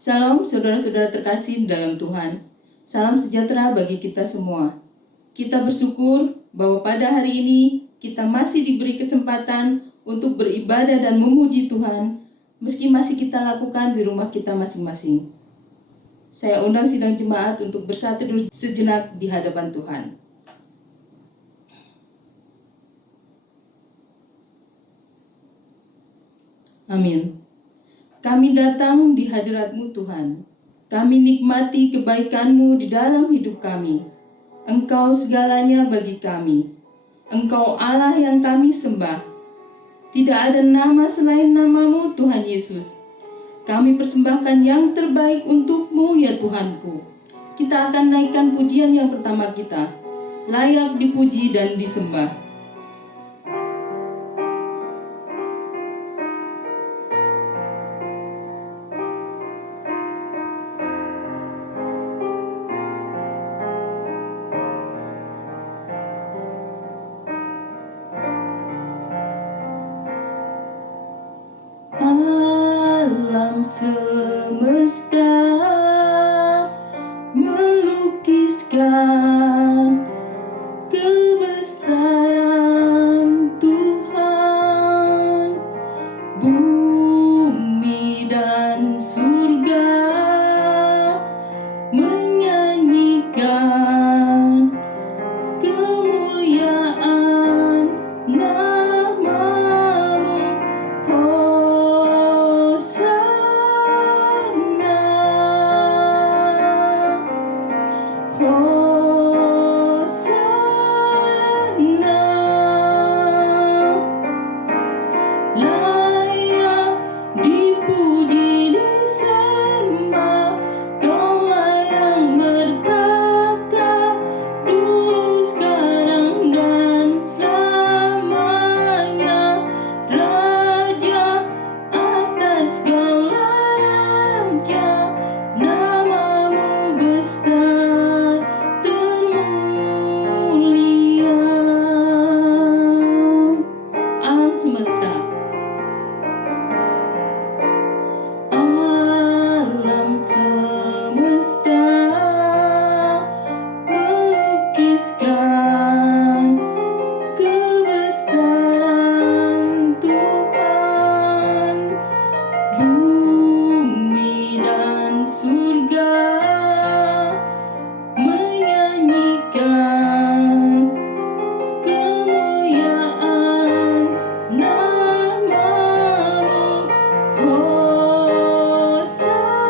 Salam saudara-saudara terkasih dalam Tuhan. Salam sejahtera bagi kita semua. Kita bersyukur bahwa pada hari ini kita masih diberi kesempatan untuk beribadah dan memuji Tuhan, meski masih kita lakukan di rumah kita masing-masing. Saya undang sidang jemaat untuk bersatu teduh sejenak di hadapan Tuhan. Amin. Kami datang di hadirat-Mu Tuhan. Kami nikmati kebaikan-Mu di dalam hidup kami. Engkau segalanya bagi kami. Engkau Allah yang kami sembah. Tidak ada nama selain nama-Mu Tuhan Yesus. Kami persembahkan yang terbaik untuk-Mu ya Tuhanku. Kita akan naikkan pujian yang pertama kita. Layak dipuji dan disembah. Alam semesta melukiskan kebesaran Tuhan. Bumi dan surga menyanyikan kemuliaan nama-Mu. Hosana, Hosana. Layak dipuji disembah, Kaulah yang bertata dulu sekarang dan selamanya. Raja atas segala raja, nama-Mu besar termulia. Alam semesta, alam semesta melukiskan kebesaran Tuhan. Bumi dan surga menyanyikan kemuliaan nama-Mu. Hosana,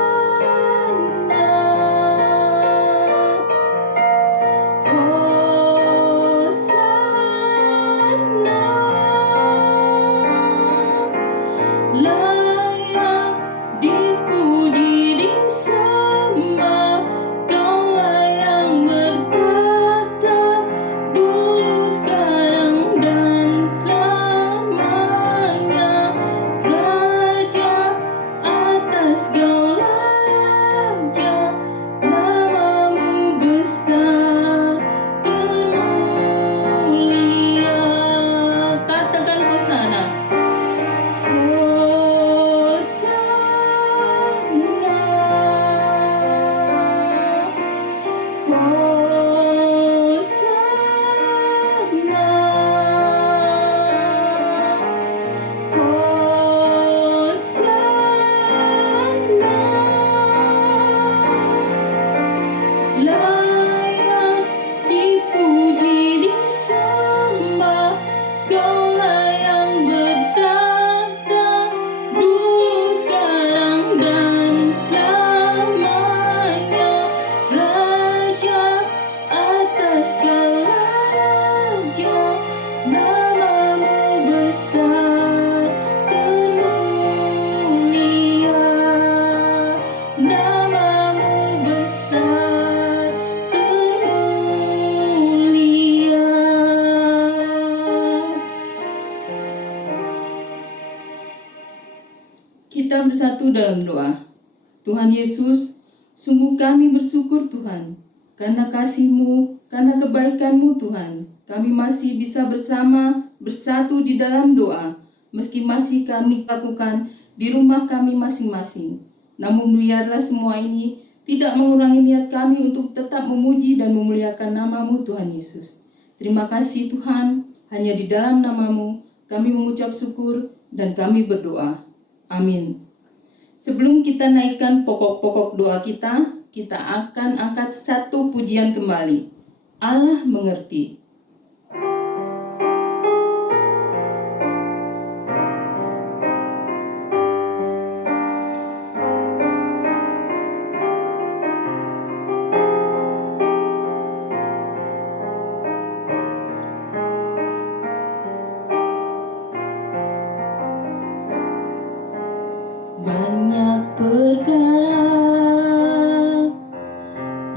Hosana. Layak dipuji disembah, Kaulah yang bertata dulu sekarang dan selamanya. Raja atas segala raja, nama-Mu besar termulia. Katakan Hosana. Layak dipuji disembah, Kaulah yang bertata dulu sekarang dan selamanya. Raja atas segala raja, nama-Mu besar termulia. Nama-Mu besar termulia. Kita bersatu dalam doa. Tuhan Yesus, sungguh kami bersyukur Tuhan, karena kasih-Mu, karena kebaikan-Mu Tuhan. Kami masih bisa bersatu di dalam doa, meski masih kami lakukan di rumah kami masing-masing. Namun biarlah semua ini tidak mengurangi niat kami untuk tetap memuji dan memuliakan nama-Mu Tuhan Yesus. Terima kasih Tuhan, hanya di dalam nama-Mu kami mengucap syukur dan kami berdoa. Amin. Sebelum kita naikkan pokok-pokok doa kita akan angkat satu pujian kembali. Allah mengerti. Banyak perkara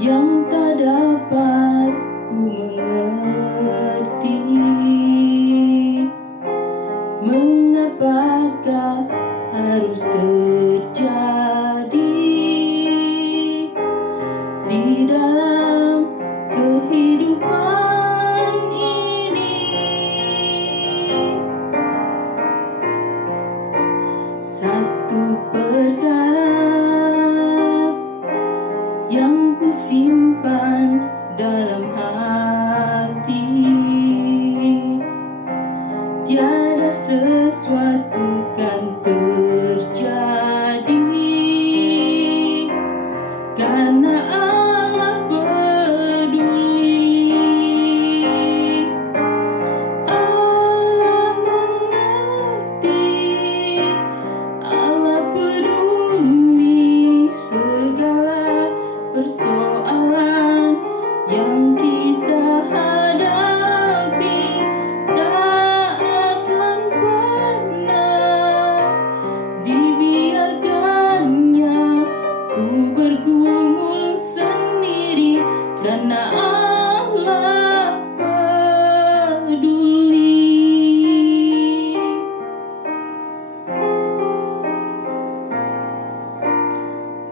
yang tak dapat ku mengerti. Mengapakah harus terjadi di dalam kehidupan ini? Satu perkara yang ku simpan dalam hati, tiada sesuatu kan terjadi, karena Allah peduli. Allah mengerti, Allah peduli segala persoalan yang kita hadapi. Tak akan pernah dibiarkannya ku bergumul sendiri, karena Allah peduli.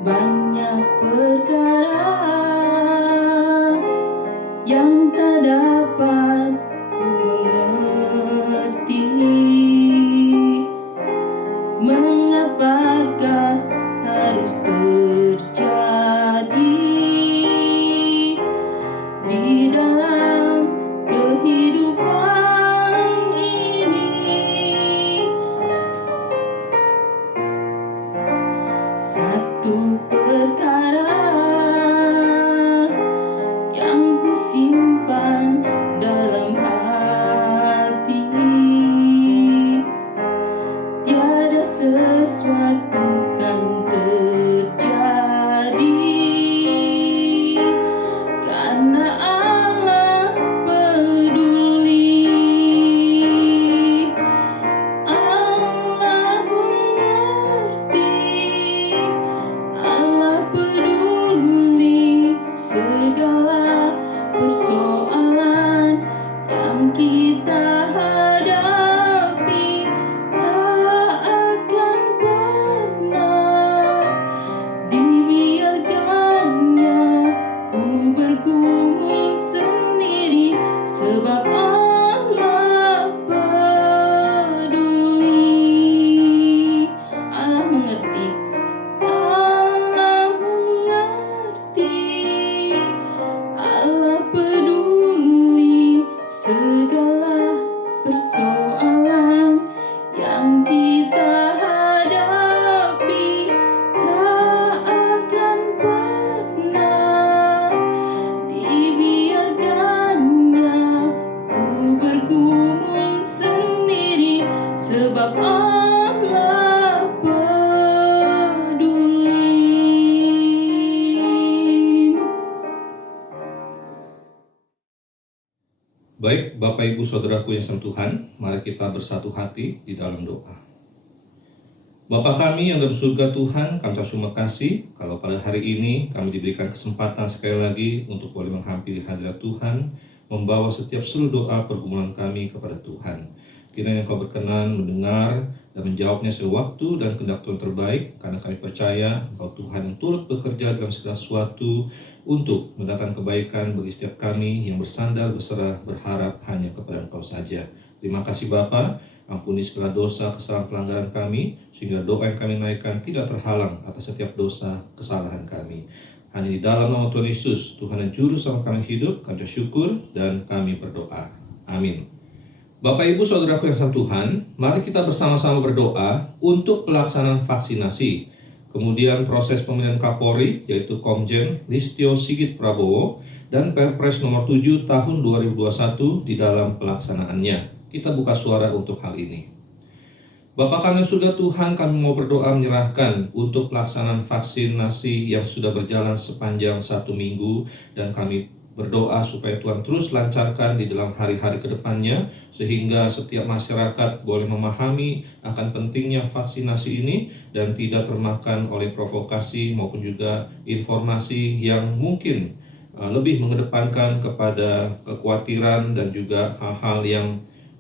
Banyak perkara yang tak dapat ku mengerti. Mengapakah harus terjadi di dalam kehidupan ini? Satu perkara yang ku simpan dalam hati, tiada sesuatu kan terjadi, karena Allah peduli. Allah mengerti, Allah peduli segala persoalan yang kita hadapi. Tak akan pernah dibiarkannya ku bergumul sendiri, sebab Allah peduli. Allah mengerti, Allah mengerti, Allah peduli segala persoalan yang kita hadapi. Tak akan pernah dibiarkannya ku bergumul sendiri, sebab Allah peduli. Baik, Bapak Ibu Saudaraku yang sama Tuhan, mari kita bersatu hati di dalam doa. Bapa kami yang dalam surga Tuhan, kami terima kasih kalau pada hari ini kami diberikan kesempatan sekali lagi untuk boleh menghampiri hadirat Tuhan, membawa setiap seluruh doa pergumulan kami kepada Tuhan. Kiranya Engkau berkenan mendengar dan menjawabnya sewaktu dan kehendak Tuhan terbaik, karena kami percaya Engkau Tuhan yang turut bekerja dalam segala sesuatu untuk mendatangkan kebaikan bagi setiap kami yang bersandar, berserah, berharap hanya kepada Engkau saja. Terima kasih Bapa. Ampuni segala dosa, kesalahan, pelanggaran kami, sehingga doa yang kami naikkan tidak terhalang atas setiap dosa, kesalahan kami. Hanya di dalam nama Tuhan Yesus, Tuhan dan Juru Selamat kami hidup, kami syukur dan kami berdoa. Amin. Bapak Ibu Saudaraku yang dalam Tuhan, mari kita bersama-sama berdoa untuk pelaksanaan vaksinasi. Kemudian proses pemilihan Kapolri, yaitu Komjen Listio Sigit Prabowo, dan Perpres nomor 7 tahun 2021 di dalam pelaksanaannya. Kita buka suara untuk hal ini. Bapa kami surga Tuhan, kami mau berdoa menyerahkan untuk pelaksanaan vaksinasi yang sudah berjalan sepanjang 1 minggu, dan kami berdoa supaya Tuhan terus lancarkan di dalam hari-hari ke depannya, sehingga setiap masyarakat boleh memahami akan pentingnya vaksinasi ini dan tidak termakan oleh provokasi maupun juga informasi yang mungkin lebih mengedepankan kepada kekhawatiran dan juga hal-hal yang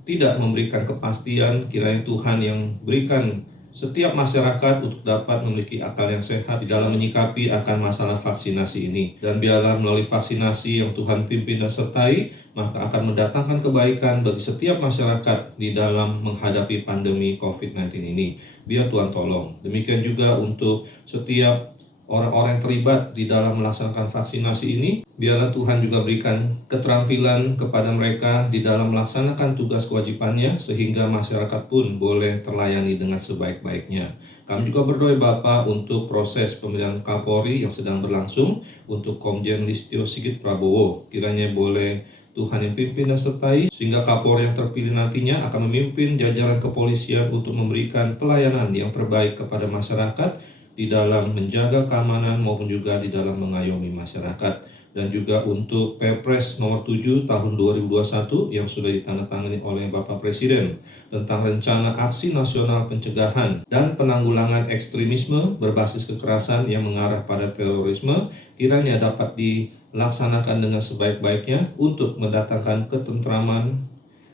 tidak memberikan kepastian. Kiranya Tuhan yang berikan setiap masyarakat untuk dapat memiliki akal yang sehat di dalam menyikapi akan masalah vaksinasi ini. Dan biarlah melalui vaksinasi yang Tuhan pimpin dan sertai, maka akan mendatangkan kebaikan bagi setiap masyarakat di dalam menghadapi pandemi COVID-19 ini. Biar Tuhan tolong. Demikian juga untuk setiap orang-orang yang terlibat di dalam melaksanakan vaksinasi ini, biarlah Tuhan juga berikan keterampilan kepada mereka di dalam melaksanakan tugas kewajibannya, sehingga masyarakat pun boleh terlayani dengan sebaik-baiknya. Kami juga berdoa Bapa untuk proses pemilihan Kapolri yang sedang berlangsung untuk Komjen Listio Sigit Prabowo. Kiranya boleh Tuhan yang pimpin dan sertai, sehingga Kapolri yang terpilih nantinya akan memimpin jajaran kepolisian untuk memberikan pelayanan yang terbaik kepada masyarakat di dalam menjaga keamanan maupun juga di dalam mengayomi masyarakat. Dan juga untuk Perpres nomor 7 tahun 2021 yang sudah ditandatangani oleh Bapak Presiden tentang rencana aksi nasional pencegahan dan penanggulangan ekstremisme berbasis kekerasan yang mengarah pada terorisme, kiranya dapat dilaksanakan dengan sebaik-baiknya untuk mendatangkan ketentraman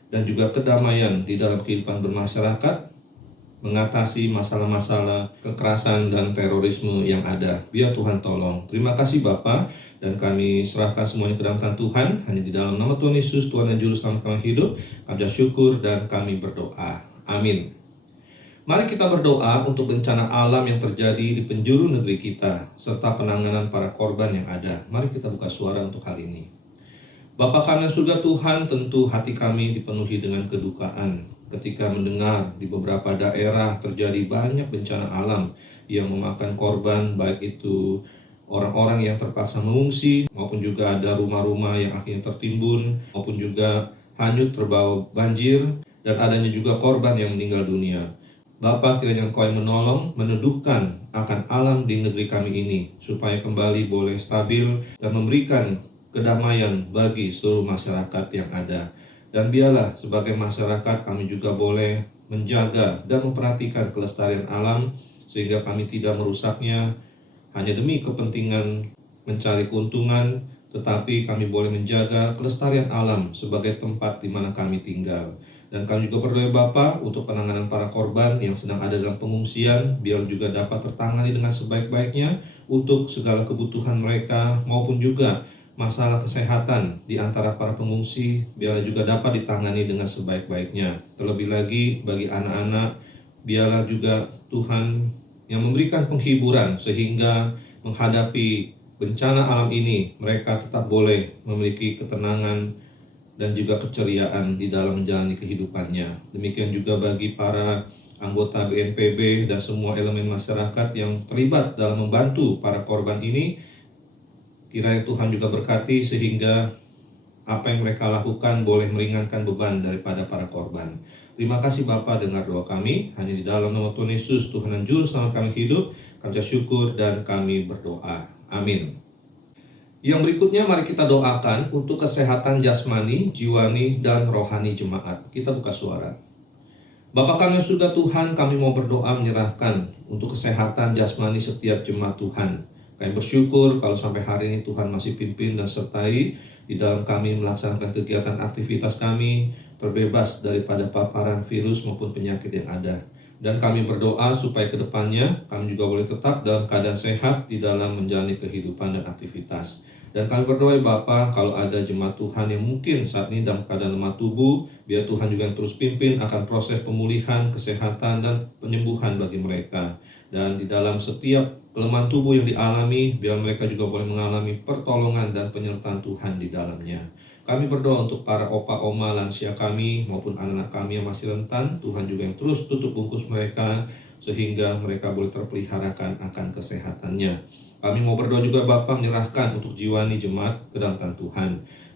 dan juga kedamaian di dalam kehidupan bermasyarakat, mengatasi masalah-masalah kekerasan dan terorisme yang ada. Biar Tuhan tolong. Terima kasih Bapa, dan kami serahkan semuanya ke dalam tangan Tuhan. Hanya di dalam nama Tuhan Yesus, Tuhan dan Juru Selamat kami hidup, kami syukur dan kami berdoa. Amin. Mari kita berdoa untuk bencana alam yang terjadi di penjuru negeri kita, serta penanganan para korban yang ada. Mari kita buka suara untuk hal ini. Bapa kami yang surga Tuhan, tentu hati kami dipenuhi dengan kedukaan ketika mendengar di beberapa daerah terjadi banyak bencana alam yang memakan korban, baik itu orang-orang yang terpaksa mengungsi, maupun juga ada rumah-rumah yang akhirnya tertimbun, maupun juga hanyut terbawa banjir, dan adanya juga korban yang meninggal dunia. Bapa, kiranya Engkau yang menolong, meneduhkan akan alam di negeri kami ini, supaya kembali boleh stabil dan memberikan kedamaian bagi seluruh masyarakat yang ada. Dan biarlah sebagai masyarakat kami juga boleh menjaga dan memperhatikan kelestarian alam, sehingga kami tidak merusaknya hanya demi kepentingan mencari keuntungan, tetapi kami boleh menjaga kelestarian alam sebagai tempat di mana kami tinggal. Dan kami juga berdoa Bapa untuk penanganan para korban yang sedang ada dalam pengungsian, biar juga dapat tertangani dengan sebaik-baiknya untuk segala kebutuhan mereka, maupun juga masalah kesehatan di antara para pengungsi, biarlah juga dapat ditangani dengan sebaik-baiknya. Terlebih lagi bagi anak-anak, biarlah juga Tuhan yang memberikan penghiburan, sehingga menghadapi bencana alam ini mereka tetap boleh memiliki ketenangan dan juga keceriaan di dalam menjalani kehidupannya. Demikian juga bagi para anggota BNPB dan semua elemen masyarakat yang terlibat dalam membantu para korban ini. Kiranya Tuhan juga berkati sehingga apa yang mereka lakukan boleh meringankan beban daripada para korban. Terima kasih Bapa, dengar doa kami. Hanya di dalam nama Tuhan Yesus, Tuhan dan Juru Selamat kami hidup, kami syukur dan kami berdoa. Amin. Yang berikutnya mari kita doakan untuk kesehatan jasmani, jiwani, dan rohani jemaat. Kita buka suara. Bapa kami yang surga Tuhan, kami mau berdoa menyerahkan untuk kesehatan jasmani setiap jemaat Tuhan. Kami bersyukur kalau sampai hari ini Tuhan masih pimpin dan sertai di dalam kami melaksanakan kegiatan aktivitas kami, terbebas daripada paparan virus maupun penyakit yang ada. Dan kami berdoa supaya ke depannya kami juga boleh tetap dalam keadaan sehat di dalam menjalani kehidupan dan aktivitas. Dan Dan kami berdoa ya Bapa, kalau ada jemaat Tuhan yang mungkin saat ini dalam keadaan lemah tubuh, biar Tuhan juga yang terus pimpin akan proses pemulihan, kesehatan, dan penyembuhan bagi mereka. Dan di dalam setiap kelemahan tubuh yang dialami, biar mereka juga boleh mengalami pertolongan dan penyertaan Tuhan di dalamnya. Kami berdoa untuk para opa, oma, lansia kami, maupun anak-anak kami yang masih rentan, Tuhan juga yang terus tutup bungkus mereka, sehingga mereka boleh terpeliharakan akan kesehatannya. Kami mau berdoa juga Bapa menyerahkan untuk jiwani jemaat ke dalam tangan Tuhan.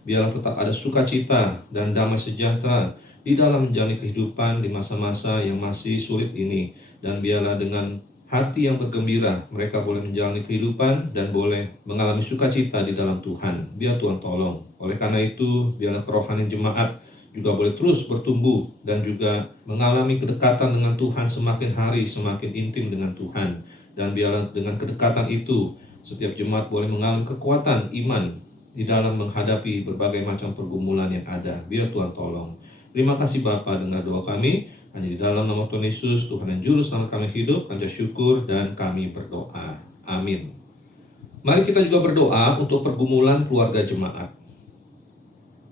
Biarlah tetap ada sukacita dan damai sejahtera di dalam menjalani kehidupan di masa-masa yang masih sulit ini. Dan biarlah dengan hati yang bergembira mereka boleh menjalani kehidupan dan boleh mengalami sukacita di dalam Tuhan. Biar Tuhan tolong. Oleh karena itu, biarlah kerohanian jemaat juga boleh terus bertumbuh dan juga mengalami kedekatan dengan Tuhan semakin hari semakin intim dengan Tuhan. Dan biarlah dengan kedekatan itu setiap jemaat boleh mengalami kekuatan iman di dalam menghadapi berbagai macam pergumulan yang ada. Biar Tuhan tolong. Terima kasih Bapa, dengar doa kami. Hanya di dalam nama Tuhan Yesus, Tuhan dan Juru Selamat kami hidup, kami syukur dan kami berdoa. Amin. Mari kita juga berdoa untuk pergumulan keluarga jemaat.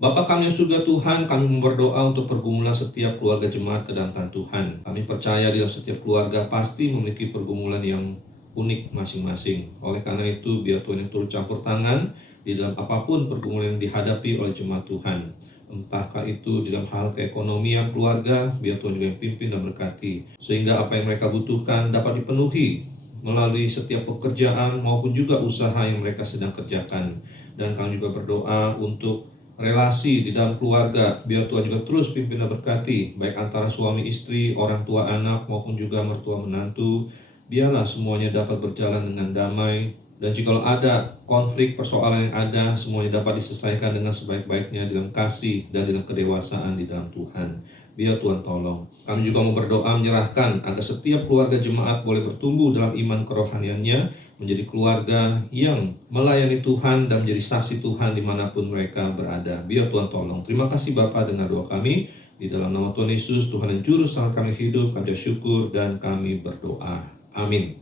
Bapa kami yang surga Tuhan, kami berdoa untuk pergumulan setiap keluarga jemaat ke dalam tangan Tuhan. Kami percaya di dalam setiap keluarga pasti memiliki pergumulan yang unik masing-masing. Oleh karena itu, biar Tuhan yang turut campur tangan di dalam apapun pergumulan yang dihadapi oleh jemaat Tuhan. Entahkah itu di dalam hal keekonomian keluarga, biar Tuhan juga yang pimpin dan berkati. Sehingga apa yang mereka butuhkan dapat dipenuhi melalui setiap pekerjaan maupun juga usaha yang mereka sedang kerjakan. Dan kami juga berdoa untuk relasi di dalam keluarga, biar Tuhan juga terus pimpin dan berkati, baik antara suami istri, orang tua anak, maupun juga mertua menantu. Biarlah semuanya dapat berjalan dengan damai, dan jika ada konflik persoalan yang ada, semuanya dapat diselesaikan dengan sebaik-baiknya dalam kasih dan dalam kedewasaan di dalam Tuhan. Biar Tuhan tolong. Kami juga mau berdoa menyerahkan agar setiap keluarga jemaat boleh bertumbuh dalam iman kerohaniannya, menjadi keluarga yang melayani Tuhan dan menjadi saksi Tuhan dimanapun mereka berada. Biar Tuhan tolong. Terima kasih Bapa, dengar doa kami. Di dalam nama Tuhan Yesus, Tuhan dan Juru Selamat kami hidup, kami syukur dan kami berdoa. Amin.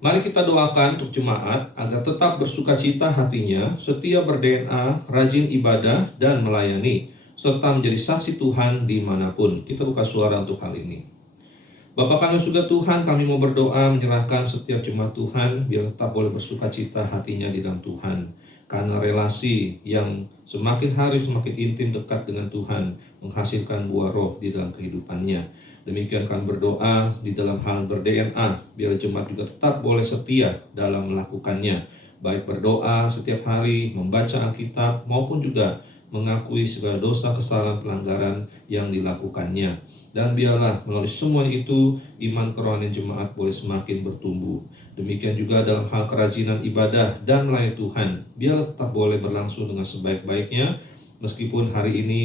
Mari kita doakan untuk jemaat agar tetap bersukacita hatinya, setia ber-DNA, rajin ibadah dan melayani, serta menjadi saksi Tuhan dimanapun. Kita buka suara untuk hal ini. Bapa kami surga Tuhan, kami mau berdoa menyerahkan setiap jemaat Tuhan biar tetap boleh bersukacita hatinya di dalam Tuhan. Karena relasi yang semakin hari semakin intim dekat dengan Tuhan menghasilkan buah roh di dalam kehidupannya. Demikian kami berdoa di dalam hal ber-DNA, biar jemaat juga tetap boleh setia dalam melakukannya. Baik berdoa setiap hari, membaca Alkitab, maupun juga mengakui segala dosa, kesalahan, pelanggaran yang dilakukannya. Dan biarlah melalui semua itu iman kerohanian jemaat boleh semakin bertumbuh. Demikian juga dalam hal kerajinan ibadah dan melayani Tuhan, biarlah tetap boleh berlangsung dengan sebaik-baiknya. Meskipun hari ini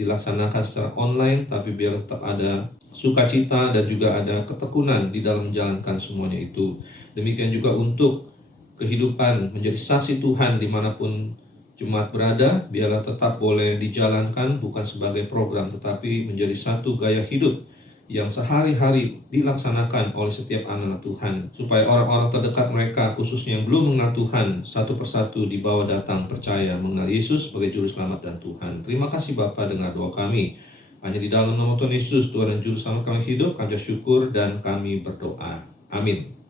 dilaksanakan secara online, tapi biar tetap ada sukacita dan juga ada ketekunan di dalam menjalankan semuanya itu. Demikian juga untuk kehidupan menjadi saksi Tuhan dimanapun jemaat berada, biarlah tetap boleh dijalankan bukan sebagai program tetapi menjadi satu gaya hidup yang sehari-hari dilaksanakan oleh setiap anak Tuhan, supaya orang-orang terdekat mereka khususnya yang belum mengenal Tuhan satu persatu dibawa datang percaya mengenal Yesus sebagai Juru Selamat dan Tuhan. Terima kasih Bapa, dengar doa kami. Hanya di dalam nama Tuhan Yesus, Tuhan dan Juru Selamat kami hidup, kami syukur dan kami berdoa. Amin.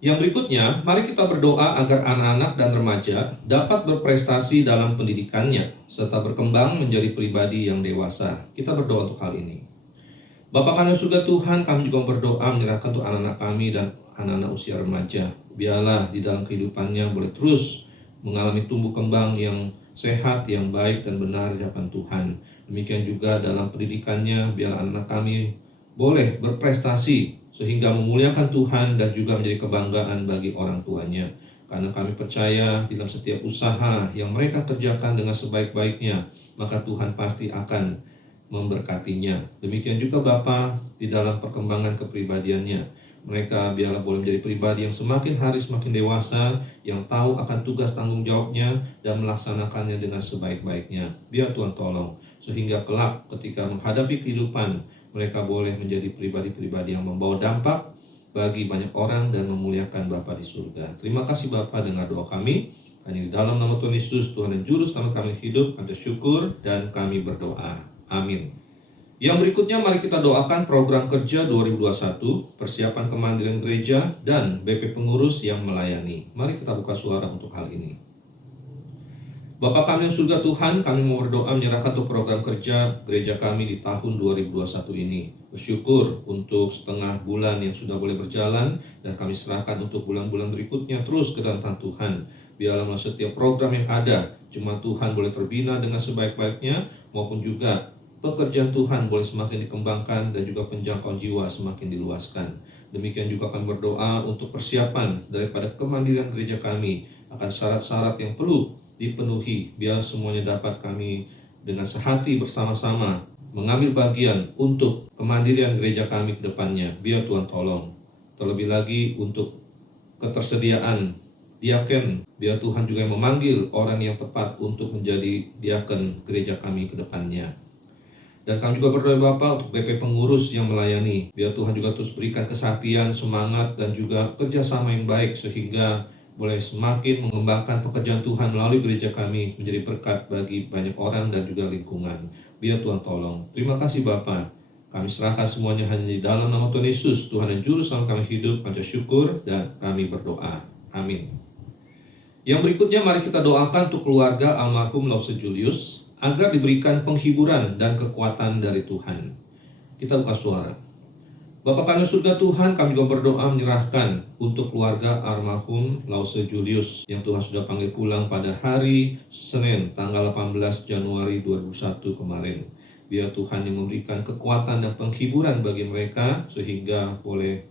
Yang berikutnya, mari kita berdoa agar anak-anak dan remaja dapat berprestasi dalam pendidikannya, serta berkembang menjadi pribadi yang dewasa. Kita berdoa untuk hal ini. Bapa kami surga Tuhan, kami juga berdoa menyerahkan untuk anak-anak kami dan anak-anak usia remaja. Biarlah di dalam kehidupannya boleh terus mengalami tumbuh kembang yang sehat, yang baik dan benar di hadapan Tuhan. Demikian juga dalam pendidikannya, biar anak-anak kami boleh berprestasi sehingga memuliakan Tuhan dan juga menjadi kebanggaan bagi orang tuanya. Karena kami percaya dalam setiap usaha yang mereka kerjakan dengan sebaik-baiknya, maka Tuhan pasti akan memberkatinya. Demikian juga Bapa di dalam perkembangan kepribadiannya. Mereka biarlah boleh menjadi pribadi yang semakin hari semakin dewasa, yang tahu akan tugas tanggung jawabnya dan melaksanakannya dengan sebaik-baiknya. Biar Tuhan tolong, sehingga kelak ketika menghadapi kehidupan, mereka boleh menjadi pribadi-pribadi yang membawa dampak bagi banyak orang dan memuliakan Bapa di surga. Terima kasih Bapa, dengar doa kami. Hanya di dalam nama Tuhan Yesus, Tuhan dan Juru Selamat kami hidup, kami syukur dan kami berdoa. Amin. Yang berikutnya mari kita doakan program kerja 2021, persiapan kemandirian gereja, dan BP pengurus yang melayani. Mari kita buka suara untuk hal ini. Bapa kami yang surga Tuhan, kami mau berdoa menyerahkan untuk program kerja gereja kami di tahun 2021 ini. Bersyukur untuk setengah bulan yang sudah boleh berjalan, dan kami serahkan untuk bulan-bulan berikutnya terus ke dalam tangan Tuhan. Biarlah melalui setiap program yang ada, jemaat Tuhan boleh terbina dengan sebaik-baiknya, maupun juga pekerjaan Tuhan boleh semakin dikembangkan dan juga penjangkauan jiwa semakin diluaskan. Demikian juga kami berdoa untuk persiapan daripada kemandirian gereja kami akan syarat-syarat yang perlu dipenuhi. Biar semuanya dapat kami dengan sehati bersama-sama mengambil bagian untuk kemandirian gereja kami ke depannya. Biar Tuhan tolong. Terlebih lagi untuk ketersediaan diaken, biar Tuhan juga memanggil orang yang tepat untuk menjadi diaken gereja kami ke depannya. Dan kami juga berdoa Bapa untuk BP pengurus yang melayani. Biar Tuhan juga terus berikan kesaktian, semangat, dan juga kerjasama yang baik sehingga boleh semakin mengembangkan pekerjaan Tuhan melalui gereja kami menjadi berkat bagi banyak orang dan juga lingkungan. Biar Tuhan tolong. Terima kasih Bapa. Kami serahkan semuanya hanya di dalam nama Tuhan Yesus, Tuhan dan Juru Selamat kami hidup, kami syukur dan kami berdoa. Amin. Yang berikutnya mari kita doakan untuk keluarga almarhum Lause Julius agar diberikan penghiburan dan kekuatan dari Tuhan. Kita buka suara. Bapa kami surga Tuhan, kami juga berdoa menyerahkan untuk keluarga almarhum Lause Julius yang Tuhan sudah panggil pulang pada hari Senin tanggal 18 Januari 2001 kemarin. Biar Tuhan yang memberikan kekuatan dan penghiburan bagi mereka sehingga boleh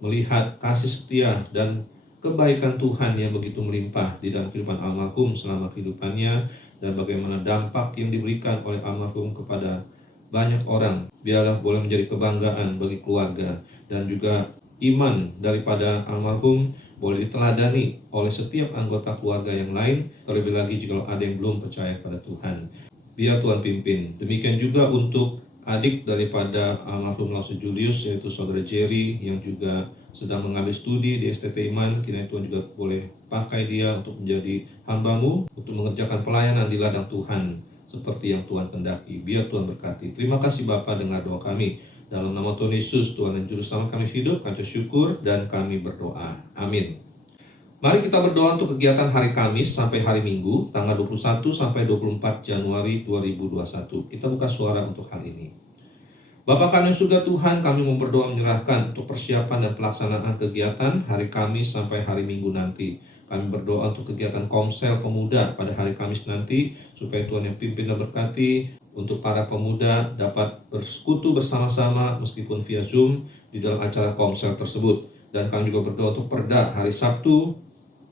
melihat kasih setia dan kebaikan Tuhan yang begitu melimpah di dalam kehidupan almarhum selama kehidupannya, dan bagaimana dampak yang diberikan oleh almarhum kepada banyak orang. Biarlah boleh menjadi kebanggaan bagi keluarga, dan juga iman daripada almarhum boleh diteladani oleh setiap anggota keluarga yang lain, terlebih lagi jika ada yang belum percaya pada Tuhan. Biar Tuhan pimpin. Demikian juga untuk adik daripada almarhum Lause Julius, yaitu saudara Jerry yang juga sedang mengambil studi di STT Iman. Kiranya Tuhan juga boleh pakai dia untuk menjadi hamba-Mu, untuk mengerjakan pelayanan di ladang Tuhan seperti yang Tuhan kehendaki. Biar Tuhan berkati. Terima kasih Bapa, dengar doa kami. Dalam nama Tuhan Yesus, Tuhan dan Juru Selamat kami hidup, kami syukur dan kami berdoa. Amin. Mari kita berdoa untuk kegiatan hari Kamis sampai hari Minggu, tanggal 21 sampai 24 Januari 2021. Kita buka suara untuk hal ini. Bapa kami yang surga Tuhan, kami mau berdoa menyerahkan untuk persiapan dan pelaksanaan kegiatan hari Kamis sampai hari Minggu nanti. Kami berdoa untuk kegiatan Komsel Pemuda pada hari Kamis nanti, supaya Tuhan yang pimpin dan berkati, untuk para pemuda dapat bersekutu bersama-sama meskipun via Zoom di dalam acara Komsel tersebut. Dan kami juga berdoa untuk Perda hari Sabtu,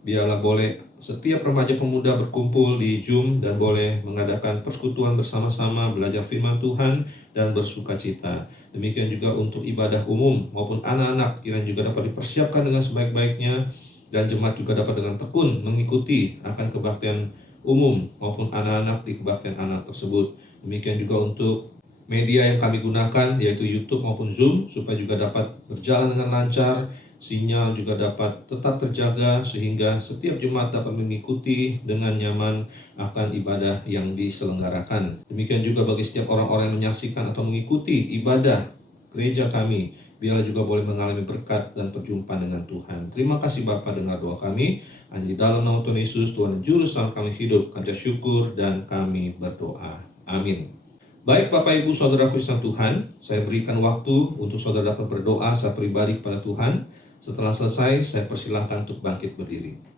biarlah boleh setiap remaja pemuda berkumpul di Zoom dan boleh mengadakan persekutuan bersama-sama, belajar firman Tuhan dan bersuka cita. Demikian juga untuk ibadah umum maupun anak-anak, kiranya juga dapat dipersiapkan dengan sebaik-baiknya, dan jemaat juga dapat dengan tekun mengikuti akan kebaktian umum maupun anak-anak di kebaktian anak tersebut. Demikian juga untuk media yang kami gunakan, yaitu YouTube maupun Zoom, supaya juga dapat berjalan dengan lancar, sinyal juga dapat tetap terjaga sehingga setiap jemaat dapat mengikuti dengan nyaman akan ibadah yang diselenggarakan. Demikian juga bagi setiap orang-orang yang menyaksikan atau mengikuti ibadah gereja kami, biarlah juga boleh mengalami berkat dan perjumpaan dengan Tuhan. Terima kasih Bapa, dengar doa kami. Hanya di dalam nama Tuhan Yesus, Tuhan dan Juru Selamat kami hidup, kami syukur dan kami berdoa. Amin. Baik Bapak Ibu Saudara Kristen Tuhan, saya berikan waktu untuk saudara dapat berdoa secara pribadi kepada Tuhan. Setelah selesai, saya persilahkan untuk bangkit berdiri.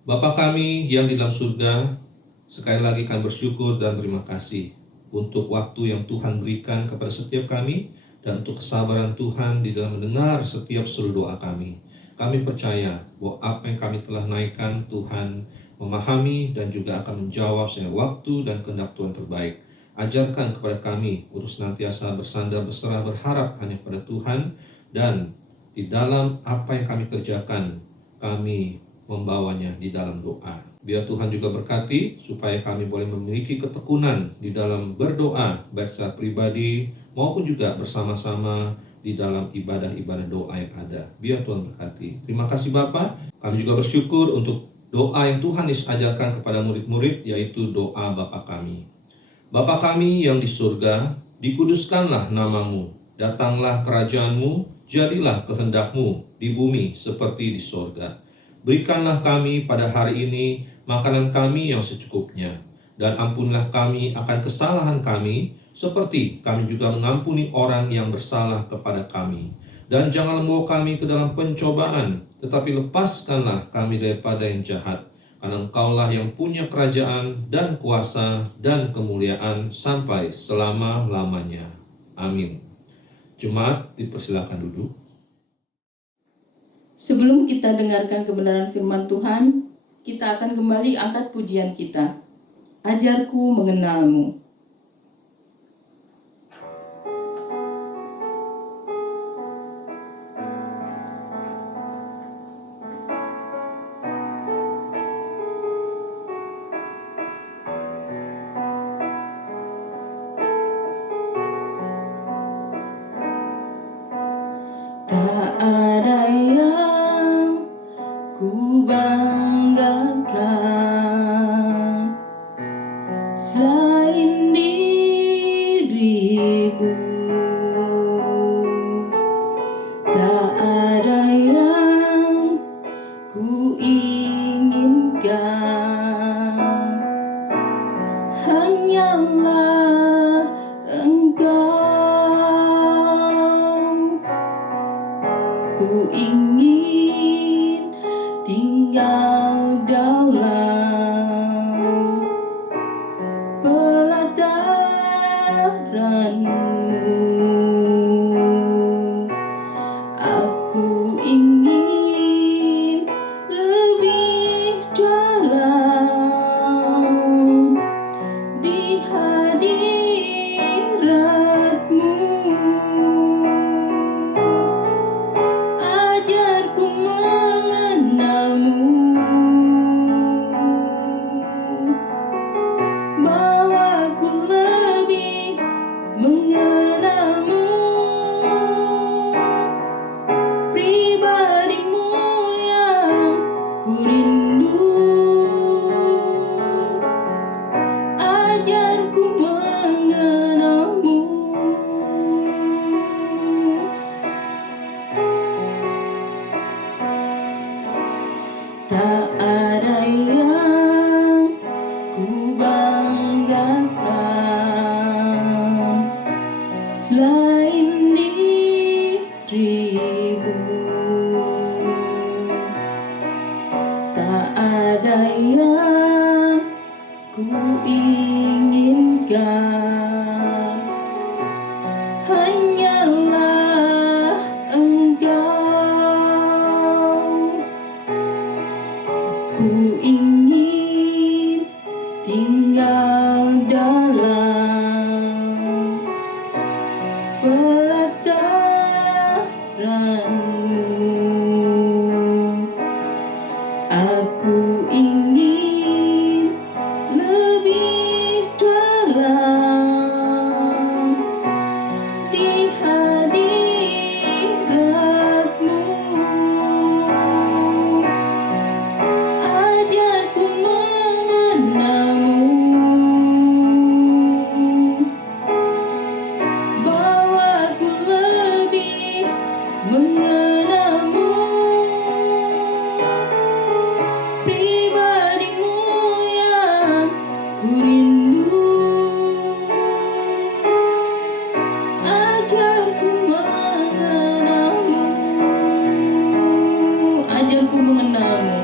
Bapa kami yang di dalam surga, sekali lagi kami bersyukur dan terima kasih untuk waktu yang Tuhan berikan kepada setiap kami dan untuk kesabaran Tuhan di dalam mendengar setiap seru doa kami. Kami percaya bahwa apa yang kami telah naikkan Tuhan memahami dan juga akan menjawab sesuai waktu dan kehendak Tuhan terbaik. Ajarkan kepada kami untuk senantiasa bersandar berserah berharap hanya pada Tuhan, dan di dalam apa yang kami kerjakan kami membawanya di dalam doa. Biar Tuhan juga berkati supaya kami boleh memiliki ketekunan di dalam berdoa baik secara pribadi maupun juga bersama-sama di dalam ibadah-ibadah doa yang ada. Biar Tuhan berkati. Terima kasih Bapak. Kami juga bersyukur untuk doa yang Tuhan Yesus ajarkan kepada murid-murid, yaitu doa Bapa kami. Bapa kami yang di surga, dikuduskanlah namamu, datanglah kerajaanmu, jadilah kehendakmu di bumi seperti di surga. Berikanlah kami pada hari ini makanan kami yang secukupnya, dan ampunilah kami akan kesalahan kami, seperti kami juga mengampuni orang yang bersalah kepada kami. Dan jangan membawa kami ke dalam pencobaan, tetapi lepaskanlah kami daripada yang jahat. Karena Engkaulah yang punya kerajaan dan kuasa dan kemuliaan sampai selama-lamanya. Amin. Jemaat dipersilakan duduk. Sebelum kita dengarkan kebenaran firman Tuhan, kita akan kembali angkat pujian kita. Ajarku mengenalmu. Tak ada yang ku banggakan selain dirimu. Tak ada yang ku inginkan, hanyalah Engkau. Ku ingin tinggal dalam pelataran-Mu. Aku ingin lebih dalam di hadirat-Mu. Ajarku mengenalmu, bawaku lebih mengenalmu, pribadimu yang ku rindu. Ajarku mengenalmu. Tak ada yang ku banggakan selain dirimu. Tak ada yang ku inginkan, hanyalah Engkau. Ku ingin tinggal dalam pelataran-Mu. Aku ingin lebih dalam di hadirat-Mu. Ajarku mengenalmu, bawaku lebih mengenalmu, pribadimu yang ku rindu. Ajarku mengenalmu, ajarku mengenalmu.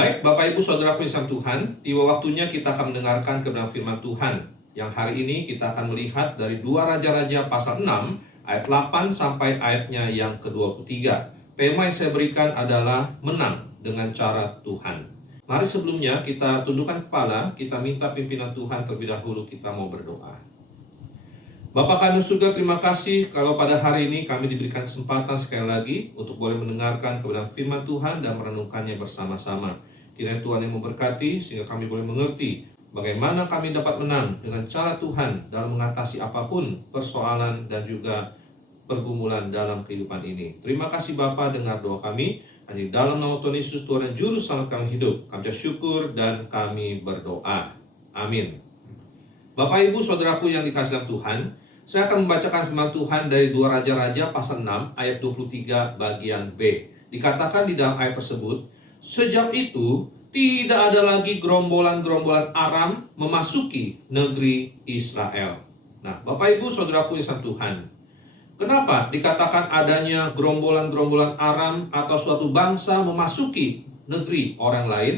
Baik, Bapak Ibu Saudaraku yang sama Tuhan, tiba waktunya kita akan mendengarkan kebenaran firman Tuhan. Yang hari ini kita akan melihat dari 2 Raja-Raja pasal 6, ayat 8 sampai ayatnya yang ke-23. Tema yang saya berikan adalah menang dengan cara Tuhan. Mari sebelumnya kita tundukkan kepala, kita minta pimpinan Tuhan terlebih dahulu, kita mau berdoa. Bapa kami surga, terima kasih kalau pada hari ini kami diberikan kesempatan sekali lagi untuk boleh mendengarkan kebenaran firman Tuhan dan merenungkannya bersama-sama. Kiranya Tuhan yang memberkati sehingga kami boleh mengerti bagaimana kami dapat menang dengan cara Tuhan dalam mengatasi apapun persoalan dan juga pergumulan dalam kehidupan ini. Terima kasih Bapa, dengar doa kami. Hanya dalam nama Tuhan Yesus, Tuhan dan Juru Selamat kami hidup. Kami syukur dan kami berdoa. Amin. Bapak Ibu Saudaraku yang dikasihi dalam Tuhan, saya akan membacakan firman Tuhan dari 2 Raja-Raja pasal 6 ayat 23 bagian B. Dikatakan di dalam ayat tersebut, sejak itu tidak ada lagi gerombolan-gerombolan Aram memasuki negeri Israel. Nah, Bapak Ibu Saudaraku yang sama Tuhan, kenapa dikatakan adanya gerombolan-gerombolan Aram atau suatu bangsa memasuki negeri orang lain?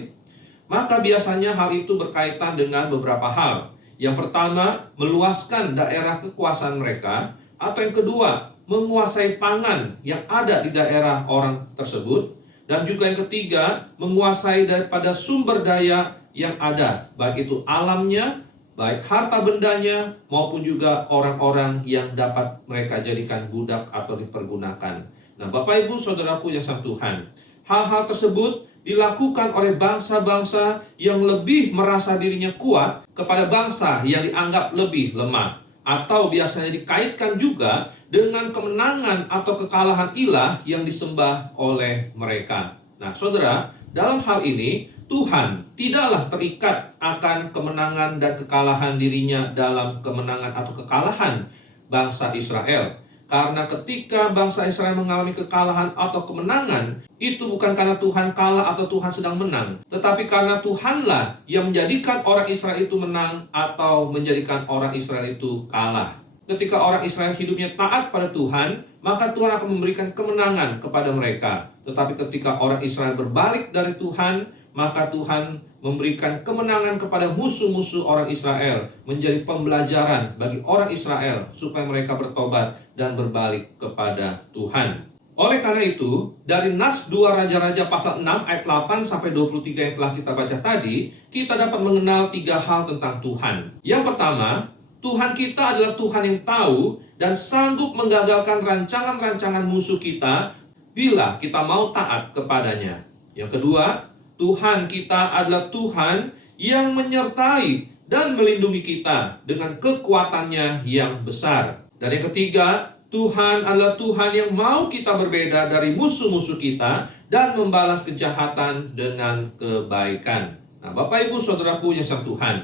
Maka biasanya hal itu berkaitan dengan beberapa hal. Yang pertama, meluaskan daerah kekuasaan mereka, atau yang kedua, menguasai pangan yang ada di daerah orang tersebut, dan juga yang ketiga, menguasai daripada sumber daya yang ada, baik itu alamnya, baik harta bendanya, maupun juga orang-orang yang dapat mereka jadikan budak atau dipergunakan. Nah, Bapak Ibu Saudaraku yang sama Tuhan, hal-hal tersebut dilakukan oleh bangsa-bangsa yang lebih merasa dirinya kuat kepada bangsa yang dianggap lebih lemah, atau biasanya dikaitkan juga dengan kemenangan atau kekalahan ilah yang disembah oleh mereka. Nah, saudara, dalam hal ini Tuhan tidaklah terikat akan kemenangan dan kekalahan dirinya dalam kemenangan atau kekalahan bangsa Israel. Karena ketika bangsa Israel mengalami kekalahan atau kemenangan, itu bukan karena Tuhan kalah atau Tuhan sedang menang, tetapi karena Tuhanlah yang menjadikan orang Israel itu menang atau menjadikan orang Israel itu kalah. Ketika orang Israel hidupnya taat pada Tuhan, maka Tuhan akan memberikan kemenangan kepada mereka. Tetapi ketika orang Israel berbalik dari Tuhan, maka Tuhan memberikan kemenangan kepada musuh-musuh orang Israel, menjadi pembelajaran bagi orang Israel supaya mereka bertobat dan berbalik kepada Tuhan. Oleh karena itu, dari nas 2 Raja-Raja pasal 6 ayat 8 sampai 23 yang telah kita baca tadi, kita dapat mengenal 3 hal tentang Tuhan. Yang pertama, Tuhan kita adalah Tuhan yang tahu dan sanggup menggagalkan rancangan-rancangan musuh kita bila kita mau taat kepadanya. Yang kedua, Tuhan kita adalah Tuhan yang menyertai dan melindungi kita dengan kekuatannya yang besar. Dan yang ketiga, Tuhan adalah Tuhan yang mau kita berbeda dari musuh-musuh kita dan membalas kejahatan dengan kebaikan. Nah, Bapak Ibu Saudaraku yang sama Tuhan,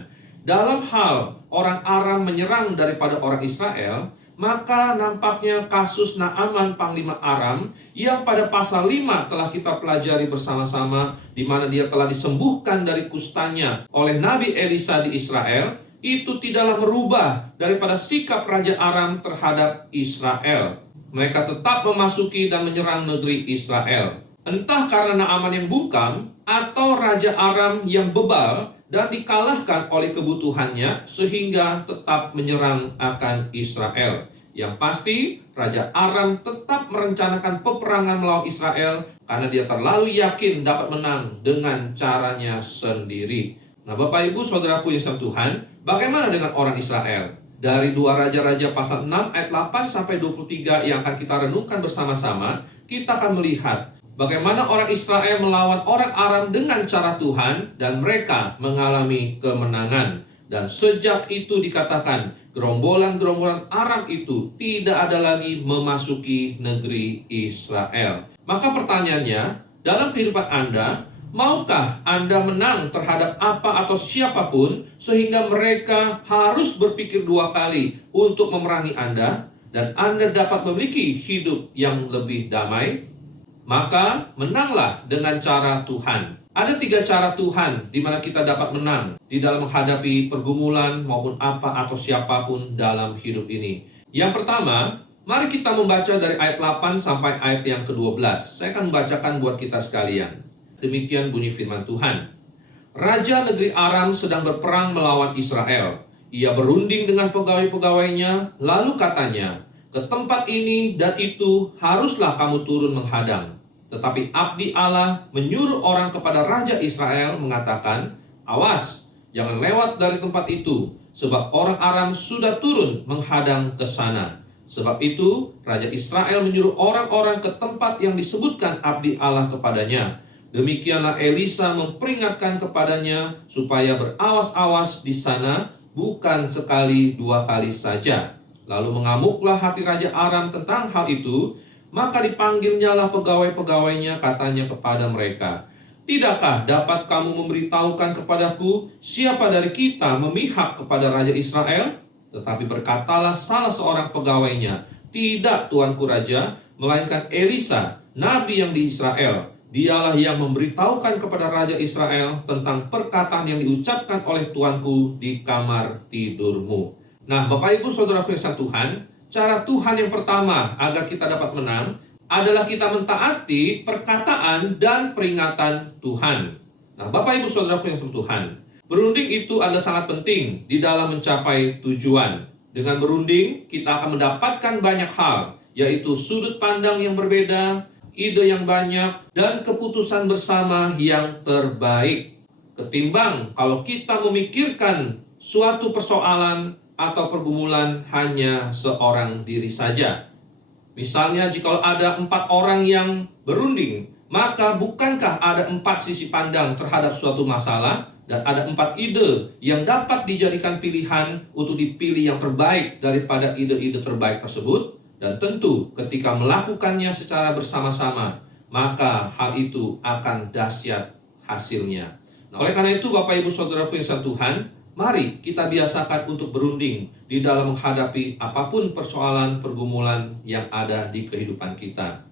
dalam hal orang Aram menyerang daripada orang Israel, maka nampaknya kasus Naaman Panglima Aram yang pada pasal 5 telah kita pelajari bersama-sama, di mana dia telah disembuhkan dari kustanya oleh Nabi Elisa di Israel, itu tidaklah merubah daripada sikap Raja Aram terhadap Israel. Mereka tetap memasuki dan menyerang negeri Israel. Entah karena Naaman yang bungkam atau Raja Aram yang bebal dan dikalahkan oleh kebutuhannya sehingga tetap menyerang akan Israel. Yang pasti, Raja Aram tetap merencanakan peperangan melawan Israel karena dia terlalu yakin dapat menang dengan caranya sendiri. Nah, Bapak Ibu Saudaraku yang sama Tuhan, bagaimana dengan orang Israel? Dari 2 Raja-Raja pasal 6 ayat 8 sampai 23 yang akan kita renungkan bersama-sama, kita akan melihat bagaimana orang Israel melawan orang Aram dengan cara Tuhan dan mereka mengalami kemenangan. Dan sejak itu dikatakan, gerombolan-gerombolan Aram itu tidak ada lagi memasuki negeri Israel. Maka pertanyaannya, dalam kehidupan Anda, maukah Anda menang terhadap apa atau siapapun sehingga mereka harus berpikir 2 kali untuk memerangi Anda dan Anda dapat memiliki hidup yang lebih damai? Maka menanglah dengan cara Tuhan. Ada 3 cara Tuhan di mana kita dapat menang di dalam menghadapi pergumulan maupun apa atau siapapun dalam hidup ini. Yang pertama, mari kita membaca dari ayat 8 sampai ayat yang ke-12. Saya akan membacakan buat kita sekalian. Demikian bunyi firman Tuhan. Raja negeri Aram sedang berperang melawan Israel. Ia berunding dengan pegawai-pegawainya, lalu katanya, "Ke tempat ini dan itu haruslah kamu turun menghadang." Tetapi abdi Allah menyuruh orang kepada Raja Israel mengatakan, "Awas, jangan lewat dari tempat itu, sebab orang Aram sudah turun menghadang ke sana." Sebab itu, Raja Israel menyuruh orang-orang ke tempat yang disebutkan abdi Allah kepadanya. Demikianlah Elisa memperingatkan kepadanya supaya berawas-awas di sana, bukan sekali dua kali saja. Lalu mengamuklah hati Raja Aram tentang hal itu, maka dipanggilnyalah pegawai-pegawainya, katanya kepada mereka, "Tidakkah dapat kamu memberitahukan kepadaku siapa dari kita memihak kepada Raja Israel?" Tetapi berkatalah salah seorang pegawainya, "Tidak, tuanku Raja, melainkan Elisa, nabi yang di Israel. Dialah yang memberitahukan kepada Raja Israel tentang perkataan yang diucapkan oleh tuanku di kamar tidurmu." Nah, Bapak Ibu Saudaraku yang Tuhan, cara Tuhan yang pertama agar kita dapat menang adalah kita mentaati perkataan dan peringatan Tuhan. Nah, Bapak Ibu Saudaraku yang Tuhan, berunding itu adalah sangat penting di dalam mencapai tujuan. Dengan berunding, kita akan mendapatkan banyak hal, yaitu sudut pandang yang berbeda, ide yang banyak, dan keputusan bersama yang terbaik. Ketimbang kalau kita memikirkan suatu persoalan atau pergumulan hanya seorang diri saja. Misalnya jika ada 4 orang yang berunding, maka bukankah ada 4 sisi pandang terhadap suatu masalah, dan ada 4 ide yang dapat dijadikan pilihan untuk dipilih yang terbaik daripada ide-ide terbaik tersebut? Dan tentu ketika melakukannya secara bersama-sama, maka hal itu akan dahsyat hasilnya. Nah, oleh karena itu Bapak Ibu Saudaraku yang Tuhan, mari kita biasakan untuk berunding di dalam menghadapi apapun persoalan pergumulan yang ada di kehidupan kita.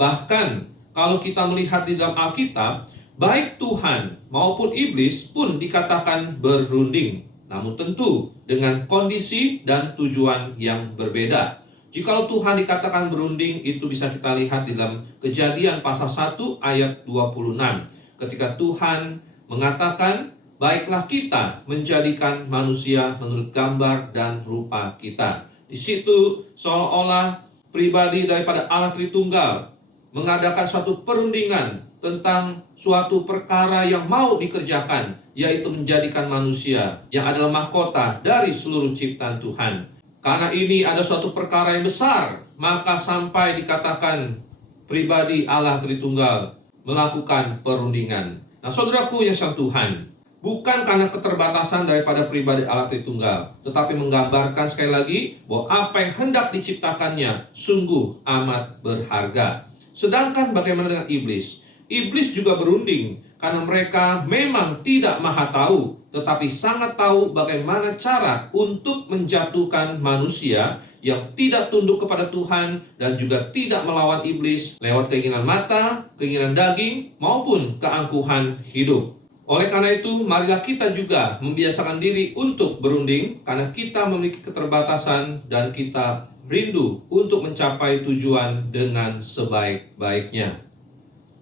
Bahkan kalau kita melihat di dalam Alkitab, baik Tuhan maupun iblis pun dikatakan berunding, namun tentu dengan kondisi dan tujuan yang berbeda. Jikalau Tuhan dikatakan berunding, itu bisa kita lihat di dalam Kejadian pasal 1 ayat 26. Ketika Tuhan mengatakan, "Baiklah kita menjadikan manusia menurut gambar dan rupa kita." Di situ seolah-olah pribadi daripada Allah Tritunggal mengadakan suatu perundingan tentang suatu perkara yang mau dikerjakan, yaitu menjadikan manusia yang adalah mahkota dari seluruh ciptaan Tuhan. Karena ini ada suatu perkara yang besar, maka sampai dikatakan pribadi Allah Tritunggal melakukan perundingan. Nah, saudaraku yang sang Tuhan, bukan karena keterbatasan daripada pribadi Allah Tritunggal, tetapi menggambarkan sekali lagi bahwa apa yang hendak diciptakannya sungguh amat berharga. Sedangkan bagaimana dengan iblis? Iblis juga berunding karena mereka memang tidak maha tahu, tetapi sangat tahu bagaimana cara untuk menjatuhkan manusia yang tidak tunduk kepada Tuhan dan juga tidak melawan iblis lewat keinginan mata, keinginan daging, maupun keangkuhan hidup. Oleh karena itu, marilah kita juga membiasakan diri untuk berunding karena kita memiliki keterbatasan dan kita rindu untuk mencapai tujuan dengan sebaik-baiknya.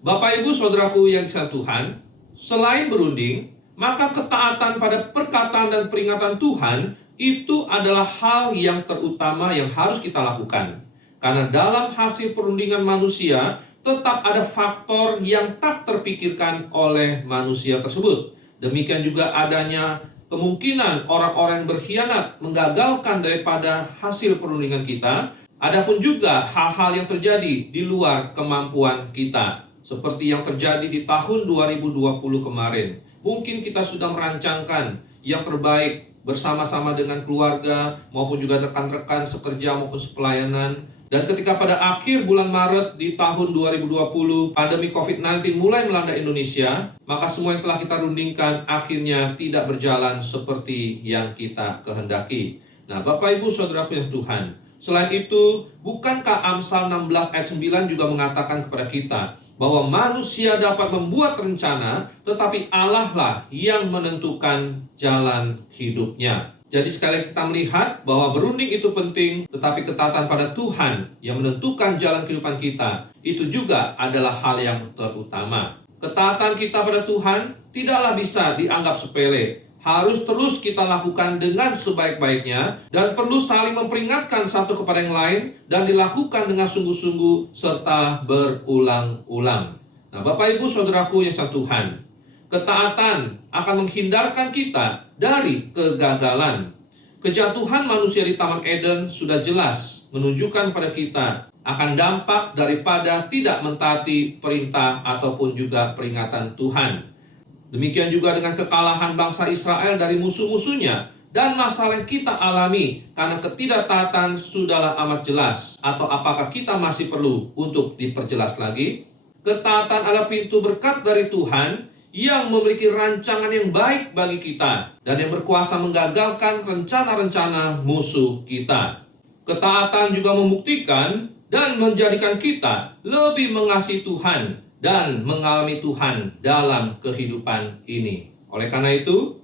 Bapak Ibu Saudaraku yang dikasihi Tuhan, selain berunding, maka ketaatan pada perkataan dan peringatan Tuhan itu adalah hal yang terutama yang harus kita lakukan. Karena dalam hasil perundingan manusia, tetap ada faktor yang tak terpikirkan oleh manusia tersebut. Demikian juga adanya kemungkinan orang-orang yang berkhianat menggagalkan daripada hasil perundingan kita. Adapun juga hal-hal yang terjadi di luar kemampuan kita. Seperti yang terjadi di tahun 2020 kemarin. Mungkin kita sudah merancangkan yang terbaik bersama-sama dengan keluarga maupun juga rekan-rekan sekerja maupun sepelayanan. Dan ketika pada akhir bulan Maret di tahun 2020 pandemi COVID-19 mulai melanda Indonesia, maka semua yang telah kita rundingkan akhirnya tidak berjalan seperti yang kita kehendaki. Nah, Bapak Ibu Saudaraku yang Tuhan, selain itu, bukankah Amsal 16 ayat 9 juga mengatakan kepada kita bahwa manusia dapat membuat rencana, tetapi Allah lah yang menentukan jalan hidupnya. Jadi sekali kita melihat bahwa berunding itu penting, tetapi ketaatan pada Tuhan yang menentukan jalan kehidupan kita, itu juga adalah hal yang terutama. Ketaatan kita pada Tuhan tidaklah bisa dianggap sepele. Harus terus kita lakukan dengan sebaik-baiknya dan perlu saling memperingatkan satu kepada yang lain dan dilakukan dengan sungguh-sungguh serta berulang-ulang. Nah, Bapak Ibu Saudaraku yang satu Tuhan, ketaatan akan menghindarkan kita dari kegagalan. Kejatuhan manusia di Taman Eden sudah jelas menunjukkan pada kita akan dampak daripada tidak mentaati perintah ataupun juga peringatan Tuhan. Demikian juga dengan kekalahan bangsa Israel dari musuh-musuhnya dan masalah yang kita alami karena ketidaktaatan sudahlah amat jelas. Atau apakah kita masih perlu untuk diperjelas lagi? Ketaatan adalah pintu berkat dari Tuhan yang memiliki rancangan yang baik bagi kita dan yang berkuasa menggagalkan rencana-rencana musuh kita. Ketaatan juga membuktikan dan menjadikan kita lebih mengasihi Tuhan dan mengalami Tuhan dalam kehidupan ini. Oleh karena itu,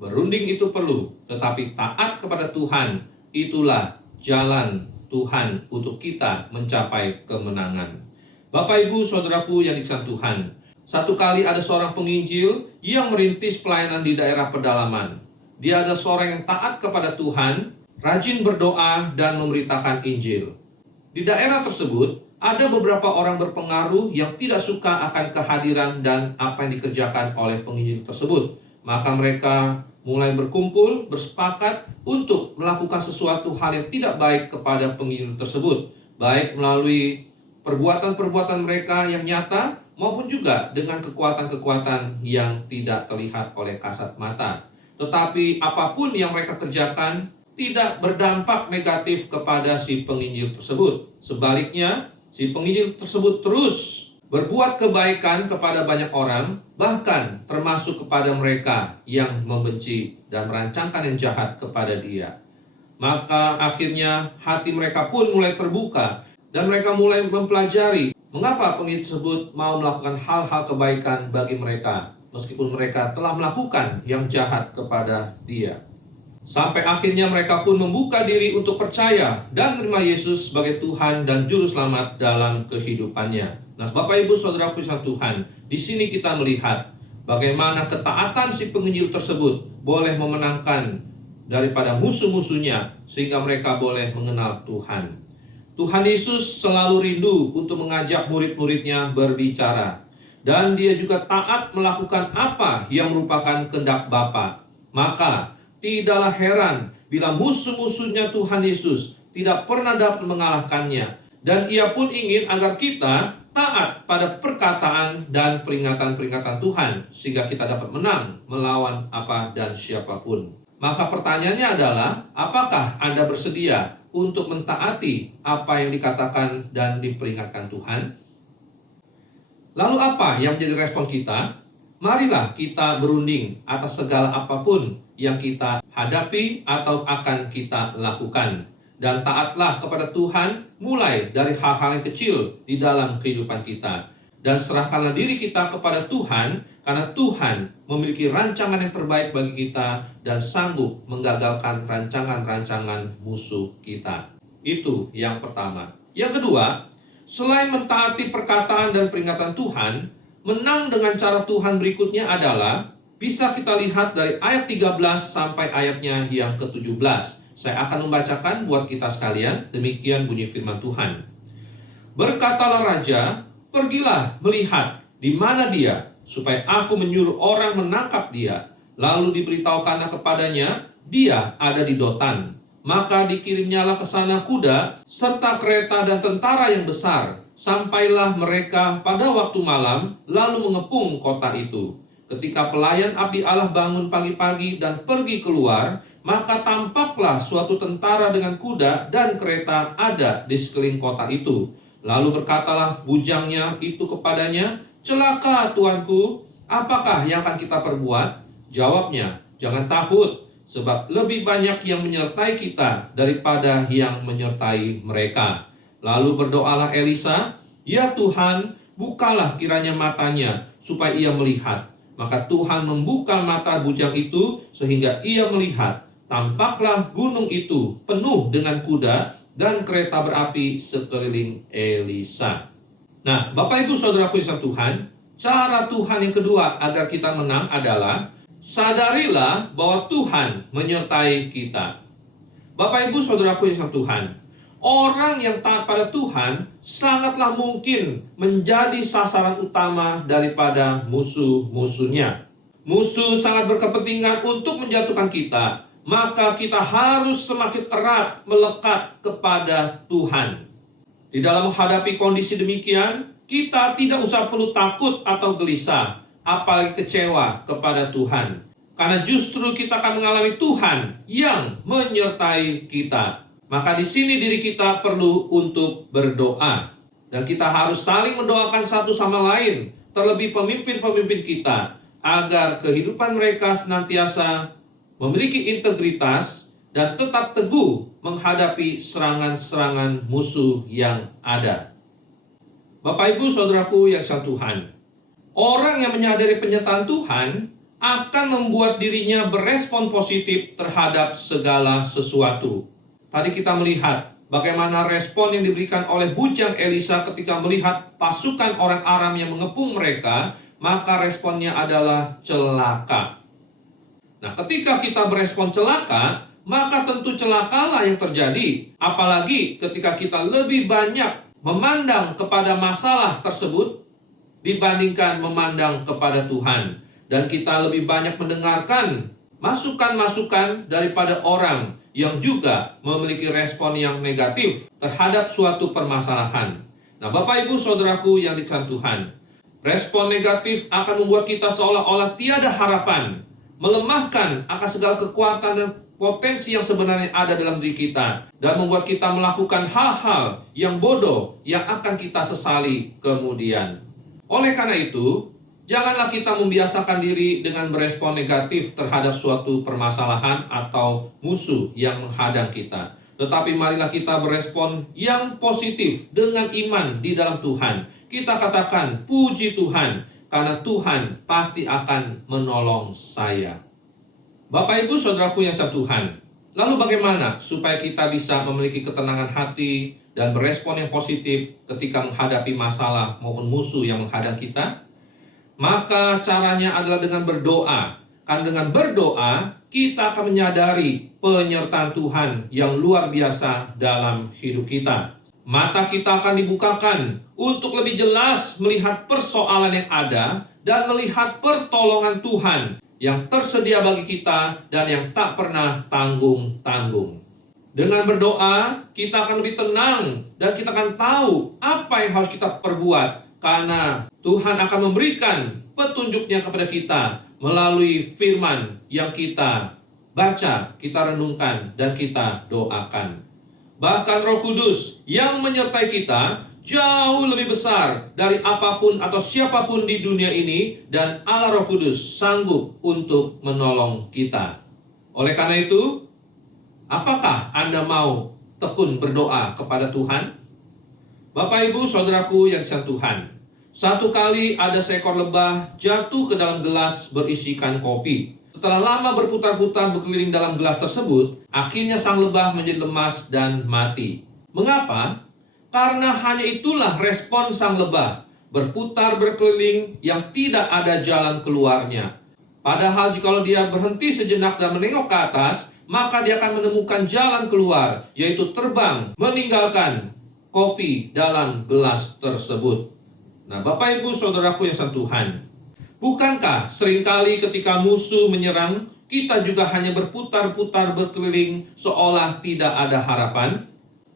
berunding itu perlu, tetapi taat kepada Tuhan itulah jalan Tuhan untuk kita mencapai kemenangan. Bapak Ibu Saudaraku yang dikasihi Tuhan, satu kali ada seorang penginjil yang merintis pelayanan di daerah pedalaman. Dia adalah seorang yang taat kepada Tuhan, rajin berdoa dan memberitakan Injil. Di daerah tersebut, ada beberapa orang berpengaruh yang tidak suka akan kehadiran dan apa yang dikerjakan oleh penginjil tersebut. Maka mereka mulai berkumpul, bersepakat untuk melakukan sesuatu hal yang tidak baik kepada penginjil tersebut. Baik melalui perbuatan-perbuatan mereka yang nyata, maupun juga dengan kekuatan-kekuatan yang tidak terlihat oleh kasat mata. Tetapi apapun yang mereka kerjakan, tidak berdampak negatif kepada si penginjil tersebut. Sebaliknya, si penginjil tersebut terus berbuat kebaikan kepada banyak orang, bahkan termasuk kepada mereka yang membenci dan merancangkan yang jahat kepada dia. Maka akhirnya hati mereka pun mulai terbuka dan mereka mulai mempelajari mengapa penginjil tersebut mau melakukan hal-hal kebaikan bagi mereka, meskipun mereka telah melakukan yang jahat kepada dia. Sampai akhirnya mereka pun membuka diri untuk percaya dan menerima Yesus sebagai Tuhan dan Juru Selamat dalam kehidupannya. Nah, Bapak Ibu Saudaraku yang Tuhan, di sini kita melihat bagaimana ketaatan si penginjil tersebut boleh memenangkan daripada musuh-musuhnya sehingga mereka boleh mengenal Tuhan. Tuhan Yesus selalu rindu untuk mengajak murid-muridnya berbicara. Dan dia juga taat melakukan apa yang merupakan kehendak Bapa. Maka tidaklah heran bila musuh-musuhnya Tuhan Yesus tidak pernah dapat mengalahkannya. Dan ia pun ingin agar kita taat pada perkataan dan peringatan-peringatan Tuhan, sehingga kita dapat menang melawan apa dan siapapun. Maka pertanyaannya adalah, apakah Anda bersedia untuk mentaati apa yang dikatakan dan diperingatkan Tuhan? Lalu apa yang menjadi respon kita? Marilah kita berunding atas segala apapun yang kita hadapi atau akan kita lakukan. Dan taatlah kepada Tuhan mulai dari hal-hal yang kecil di dalam kehidupan kita. Dan serahkanlah diri kita kepada Tuhan, karena Tuhan memiliki rancangan yang terbaik bagi kita dan sanggup menggagalkan rancangan-rancangan musuh kita. Itu yang pertama. Yang kedua, selain mentaati perkataan dan peringatan Tuhan, menang dengan cara Tuhan berikutnya adalah bisa kita lihat dari ayat 13 sampai ayatnya yang ke-17. Saya akan membacakan buat kita sekalian, demikian bunyi firman Tuhan. Berkatalah raja, pergilah melihat di mana dia, supaya aku menyuruh orang menangkap dia. Lalu diberitahukanlah kepadanya, dia ada di Dotan. Maka dikirimnyalah ke sana kuda, serta kereta dan tentara yang besar. Sampailah mereka pada waktu malam, lalu mengepung kota itu. Ketika pelayan abdi Allah bangun pagi-pagi dan pergi keluar, maka tampaklah suatu tentara dengan kuda dan kereta ada di sekeliling kota itu. Lalu berkatalah bujangnya itu kepadanya, celaka tuanku, apakah yang akan kita perbuat? Jawabnya, jangan takut, sebab lebih banyak yang menyertai kita daripada yang menyertai mereka. Lalu berdoalah Elisa, ya Tuhan, bukalah kiranya matanya, supaya ia melihat. Maka Tuhan membuka mata bujang itu, sehingga ia melihat. Tampaklah gunung itu penuh dengan kuda dan kereta berapi sekeliling Elisa. Nah, Bapak Ibu Saudaraku yang Tuhan, Cara Tuhan yang kedua agar kita menang adalah sadarilah bahwa Tuhan menyertai kita. Bapak Ibu Saudaraku yang Tuhan, orang yang taat pada Tuhan sangatlah mungkin menjadi sasaran utama daripada musuh-musuhnya. Musuh sangat berkepentingan untuk menjatuhkan kita, maka kita harus semakin erat melekat kepada Tuhan. Di dalam menghadapi kondisi demikian, kita tidak usah perlu takut atau gelisah, apalagi kecewa kepada Tuhan. Karena justru kita akan mengalami Tuhan yang menyertai kita. Maka di sini diri kita perlu untuk berdoa. Dan kita harus saling mendoakan satu sama lain, terlebih pemimpin-pemimpin kita, agar kehidupan mereka senantiasa memiliki integritas dan tetap teguh menghadapi serangan-serangan musuh yang ada. Bapak Ibu Saudaraku yang sang Tuhan, orang yang menyadari penyertaan Tuhan akan membuat dirinya berespon positif terhadap segala sesuatu. Tadi kita melihat bagaimana respon yang diberikan oleh bujang Elisa ketika melihat pasukan orang Aram yang mengepung mereka, maka responnya adalah celaka. Nah, ketika kita berespon celaka, maka tentu celakalah yang terjadi. Apalagi ketika kita lebih banyak memandang kepada masalah tersebut dibandingkan memandang kepada Tuhan. Dan kita lebih banyak mendengarkan masukan-masukan daripada orang yang juga memiliki respon yang negatif terhadap suatu permasalahan. Nah, Bapak Ibu Saudaraku yang dikasihi Tuhan, respon negatif akan membuat kita seolah-olah tiada harapan, melemahkan akan segala kekuatan dan potensi yang sebenarnya ada dalam diri kita, dan membuat kita melakukan hal-hal yang bodoh yang akan kita sesali kemudian. Oleh karena itu, janganlah kita membiasakan diri dengan berespon negatif terhadap suatu permasalahan atau musuh yang menghadang kita. Tetapi marilah kita berespon yang positif dengan iman di dalam Tuhan. Kita katakan, puji Tuhan, karena Tuhan pasti akan menolong saya. Bapak Ibu Saudaraku yang satu Tuhan, lalu bagaimana supaya kita bisa memiliki ketenangan hati dan berespon yang positif ketika menghadapi masalah maupun musuh yang menghadang kita? Maka caranya adalah dengan berdoa. Karena dengan berdoa, kita akan menyadari penyertaan Tuhan yang luar biasa dalam hidup kita. Mata kita akan dibukakan untuk lebih jelas melihat persoalan yang ada dan melihat pertolongan Tuhan yang tersedia bagi kita dan yang tak pernah tanggung-tanggung. Dengan berdoa, kita akan lebih tenang dan kita akan tahu apa yang harus kita perbuat, karena Tuhan akan memberikan petunjuknya kepada kita melalui firman yang kita baca, kita renungkan, dan kita doakan. Bahkan Roh Kudus yang menyertai kita jauh lebih besar dari apapun atau siapapun di dunia ini, dan Allah Roh Kudus sanggup untuk menolong kita. Oleh karena itu, apakah Anda mau tekun berdoa kepada Tuhan? Bapak Ibu Saudaraku yang dikasihi Tuhan, satu kali ada seekor lebah jatuh ke dalam gelas berisikan kopi. Setelah lama berputar-putar berkeliling dalam gelas tersebut, akhirnya sang lebah menjadi lemas dan mati. Mengapa? Karena hanya itulah respon sang lebah, berputar berkeliling yang tidak ada jalan keluarnya. Padahal jikalau dia berhenti sejenak dan menengok ke atas, maka dia akan menemukan jalan keluar, yaitu terbang meninggalkan kopi dalam gelas tersebut. Nah, Bapak Ibu Saudaraku yang sangat Tuhan, bukankah seringkali ketika musuh menyerang, kita juga hanya berputar-putar berkeliling seolah tidak ada harapan?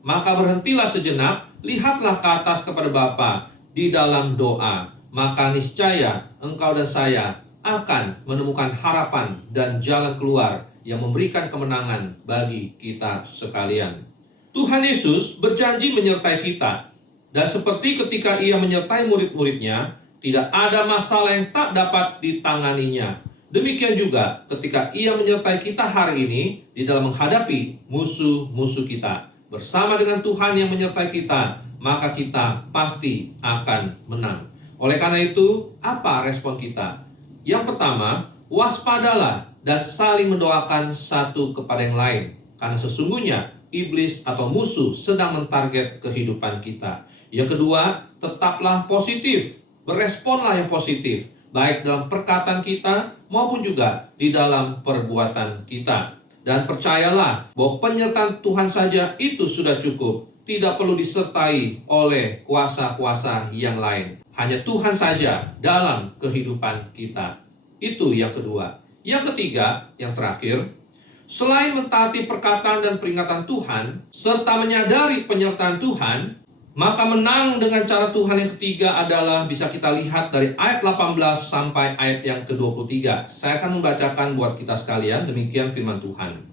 Maka berhentilah sejenak, lihatlah ke atas kepada Bapa di dalam doa. Maka niscaya engkau dan saya akan menemukan harapan dan jalan keluar yang memberikan kemenangan bagi kita sekalian. Tuhan Yesus berjanji menyertai kita. Dan seperti ketika ia menyertai murid-muridnya, tidak ada masalah yang tak dapat ditanganinya. Demikian juga ketika ia menyertai kita hari ini di dalam menghadapi musuh-musuh kita. Bersama dengan Tuhan yang menyertai kita, maka kita pasti akan menang. Oleh karena itu, apa respon kita? Yang pertama, waspadalah dan saling mendoakan satu kepada yang lain. Karena sesungguhnya iblis atau musuh sedang mentarget kehidupan kita. Yang kedua, tetaplah positif. Beresponlah yang positif, baik dalam perkataan kita maupun juga di dalam perbuatan kita. Dan percayalah bahwa penyertaan Tuhan saja itu sudah cukup. Tidak perlu disertai oleh kuasa-kuasa yang lain. Hanya Tuhan saja dalam kehidupan kita. Itu yang kedua. Yang ketiga, yang terakhir, selain mentaati perkataan dan peringatan Tuhan, serta menyadari penyertaan Tuhan, maka menang dengan cara Tuhan yang ketiga adalah bisa kita lihat dari ayat 18 sampai ayat yang ke-23. Saya akan membacakan buat kita sekalian, demikian firman Tuhan.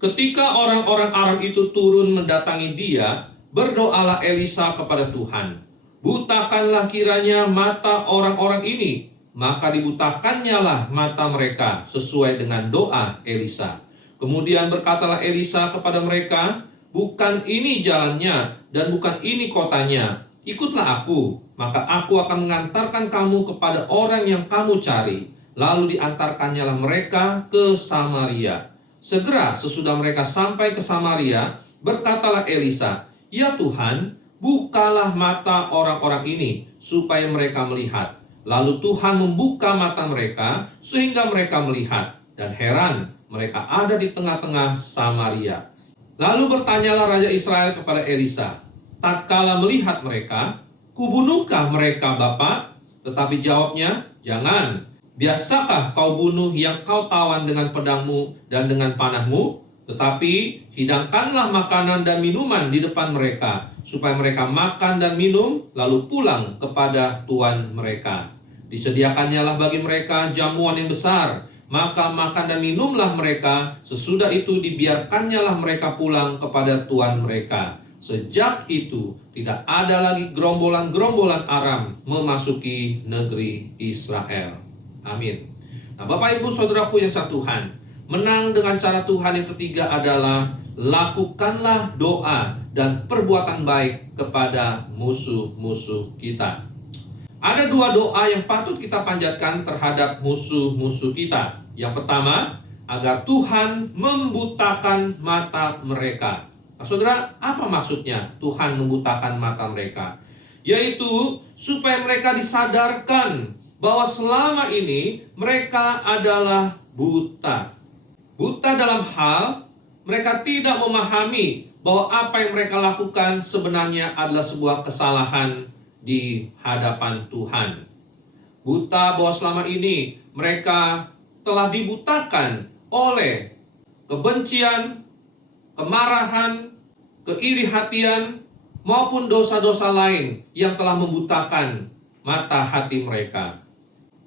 Ketika orang-orang Aram itu turun mendatangi dia, berdoalah Elisa kepada Tuhan, "Butakanlah kiranya mata orang-orang ini." Maka dibutakannya lah mata mereka sesuai dengan doa Elisa. Kemudian berkatalah Elisa kepada mereka, "Bukan ini jalannya dan bukan ini kotanya. Ikutlah aku, maka aku akan mengantarkan kamu kepada orang yang kamu cari." Lalu diantarkannya lah mereka ke Samaria. Segera sesudah mereka sampai ke Samaria, berkatalah Elisa, "Ya Tuhan, bukalah mata orang-orang ini supaya mereka melihat." Lalu Tuhan membuka mata mereka sehingga mereka melihat, dan heran, mereka ada di tengah-tengah Samaria. Lalu bertanyalah Raja Israel kepada Elisa, tatkala melihat mereka, "Kubunuhkah mereka, Bapak?" Tetapi jawabnya, "Jangan. Biasakah kau bunuh yang kau tawan dengan pedangmu dan dengan panahmu? Tetapi hidangkanlah makanan dan minuman di depan mereka, supaya mereka makan dan minum, lalu pulang kepada tuan mereka." Disediakannya lah bagi mereka jamuan yang besar, maka makan dan minumlah mereka. Sesudah itu dibiarkannya lah mereka pulang kepada tuan mereka. Sejak itu tidak ada lagi gerombolan-gerombolan Aram memasuki negeri Israel. Amin. Nah, Bapak Ibu Saudaraku yang satu Tuhan, menang dengan cara Tuhan yang ketiga adalah lakukanlah doa dan perbuatan baik kepada musuh-musuh kita. Ada dua doa yang patut kita panjatkan terhadap musuh-musuh kita. Yang pertama, agar Tuhan membutakan mata mereka. Nah, saudara, apa maksudnya Tuhan membutakan mata mereka? Yaitu supaya mereka disadarkan bahwa selama ini mereka adalah buta. Buta dalam hal mereka tidak memahami bahwa apa yang mereka lakukan sebenarnya adalah sebuah kesalahan di hadapan Tuhan. Buta bahwa selama ini mereka telah dibutakan oleh kebencian, kemarahan, keiri hatian, maupun dosa-dosa lain yang telah membutakan mata hati mereka.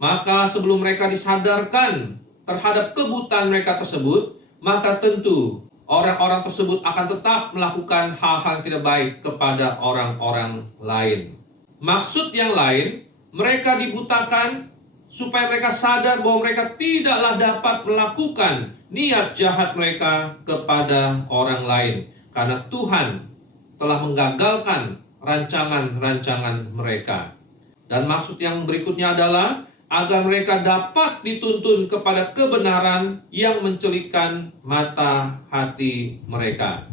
Maka sebelum mereka disadarkan terhadap kebutaan mereka tersebut, maka tentu orang-orang tersebut akan tetap melakukan hal-hal yang tidak baik kepada orang-orang lain. Maksud yang lain, mereka dibutakan supaya mereka sadar bahwa mereka tidaklah dapat melakukan niat jahat mereka kepada orang lain, karena Tuhan telah menggagalkan rancangan-rancangan mereka. Dan maksud yang berikutnya adalah agar mereka dapat dituntun kepada kebenaran yang mencelikan mata hati mereka.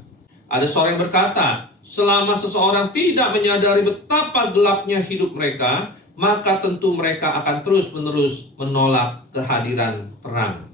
Ada seorang yang berkata, selama seseorang tidak menyadari betapa gelapnya hidup mereka, maka tentu mereka akan terus-menerus menolak kehadiran terang.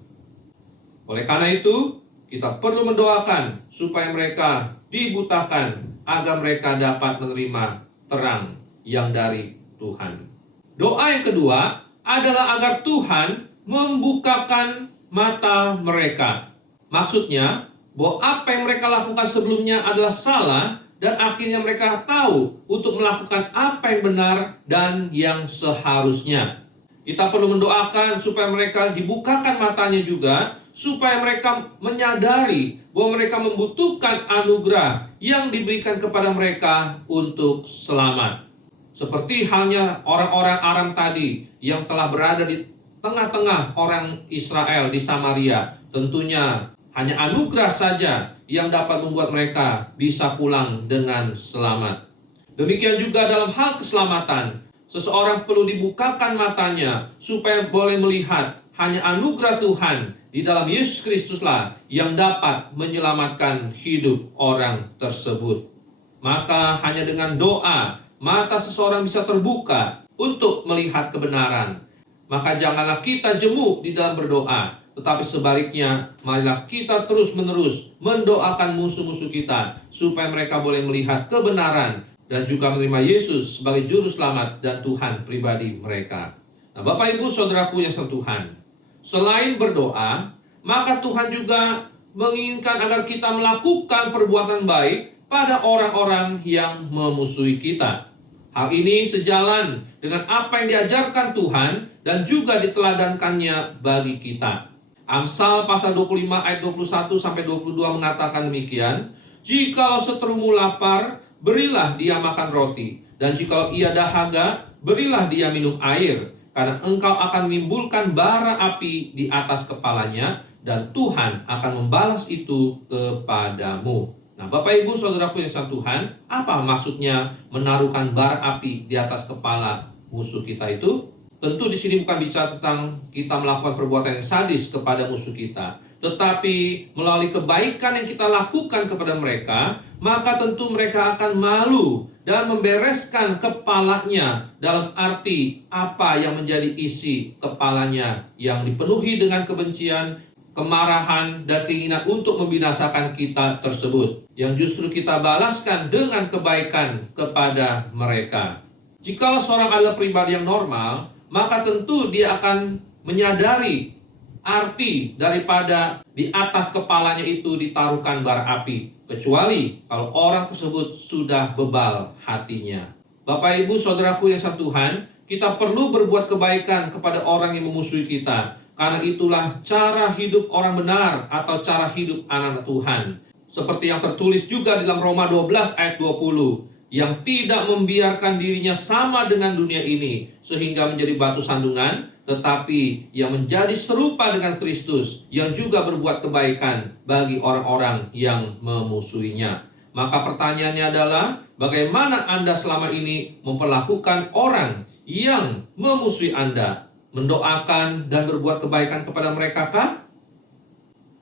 Oleh karena itu, kita perlu mendoakan supaya mereka dibutakan agar mereka dapat menerima terang yang dari Tuhan. Doa yang kedua adalah agar Tuhan membukakan mata mereka. Maksudnya, bahwa apa yang mereka lakukan sebelumnya adalah salah, dan akhirnya mereka tahu untuk melakukan apa yang benar dan yang seharusnya. Kita perlu mendoakan supaya mereka dibukakan matanya juga, supaya mereka menyadari bahwa mereka membutuhkan anugerah yang diberikan kepada mereka untuk selamat. Seperti halnya orang-orang Aram tadi yang telah berada di tengah-tengah orang Israel di Samaria, tentunya hanya anugerah saja yang dapat membuat mereka bisa pulang dengan selamat. Demikian juga dalam hal keselamatan, seseorang perlu dibukakan matanya supaya boleh melihat hanya anugerah Tuhan di dalam Yesus Kristuslah yang dapat menyelamatkan hidup orang tersebut. Maka hanya dengan doa, mata seseorang bisa terbuka untuk melihat kebenaran. Maka janganlah kita jemu di dalam berdoa, tetapi sebaliknya, marilah kita terus-menerus mendoakan musuh-musuh kita, supaya mereka boleh melihat kebenaran dan juga menerima Yesus sebagai Juru Selamat dan Tuhan pribadi mereka. Nah, Bapak Ibu Saudaraku yang Tuhan, selain berdoa, maka Tuhan juga menginginkan agar kita melakukan perbuatan baik pada orang-orang yang memusuhi kita. Hal ini sejalan dengan apa yang diajarkan Tuhan dan juga diteladankannya bagi kita. Amsal pasal 25 ayat 21 sampai 22 mengatakan demikian, "Jikalau seterumu lapar, berilah dia makan roti, dan jikalau ia dahaga, berilah dia minum air, karena engkau akan menimbulkan bara api di atas kepalanya, dan Tuhan akan membalas itu kepadamu." Nah, Bapak Ibu Saudaraku yang Tuhan, apa maksudnya menaruhkan bara api di atas kepala musuh kita itu? Tentu di sini bukan bicara tentang kita melakukan perbuatan yang sadis kepada musuh kita, tetapi melalui kebaikan yang kita lakukan kepada mereka, maka tentu mereka akan malu dan membereskan kepalanya, dalam arti apa yang menjadi isi kepalanya yang dipenuhi dengan kebencian, kemarahan, dan keinginan untuk membinasakan kita tersebut, yang justru kita balaskan dengan kebaikan kepada mereka. Jikalau seorang adalah pribadi yang normal, maka tentu dia akan menyadari arti daripada di atas kepalanya itu ditaruhkan bara api, kecuali kalau orang tersebut sudah bebal hatinya. Bapak Ibu Saudaraku yang Tuhan, kita perlu berbuat kebaikan kepada orang yang memusuhi kita, karena itulah cara hidup orang benar atau cara hidup anak Tuhan. Seperti yang tertulis juga di dalam Roma 12 ayat 20, yang tidak membiarkan dirinya sama dengan dunia ini, sehingga menjadi batu sandungan, tetapi yang menjadi serupa dengan Kristus, yang juga berbuat kebaikan bagi orang-orang yang memusuhinya. Maka pertanyaannya adalah, bagaimana Anda selama ini memperlakukan orang yang memusuhi Anda? Mendoakan dan berbuat kebaikan kepada mereka kah?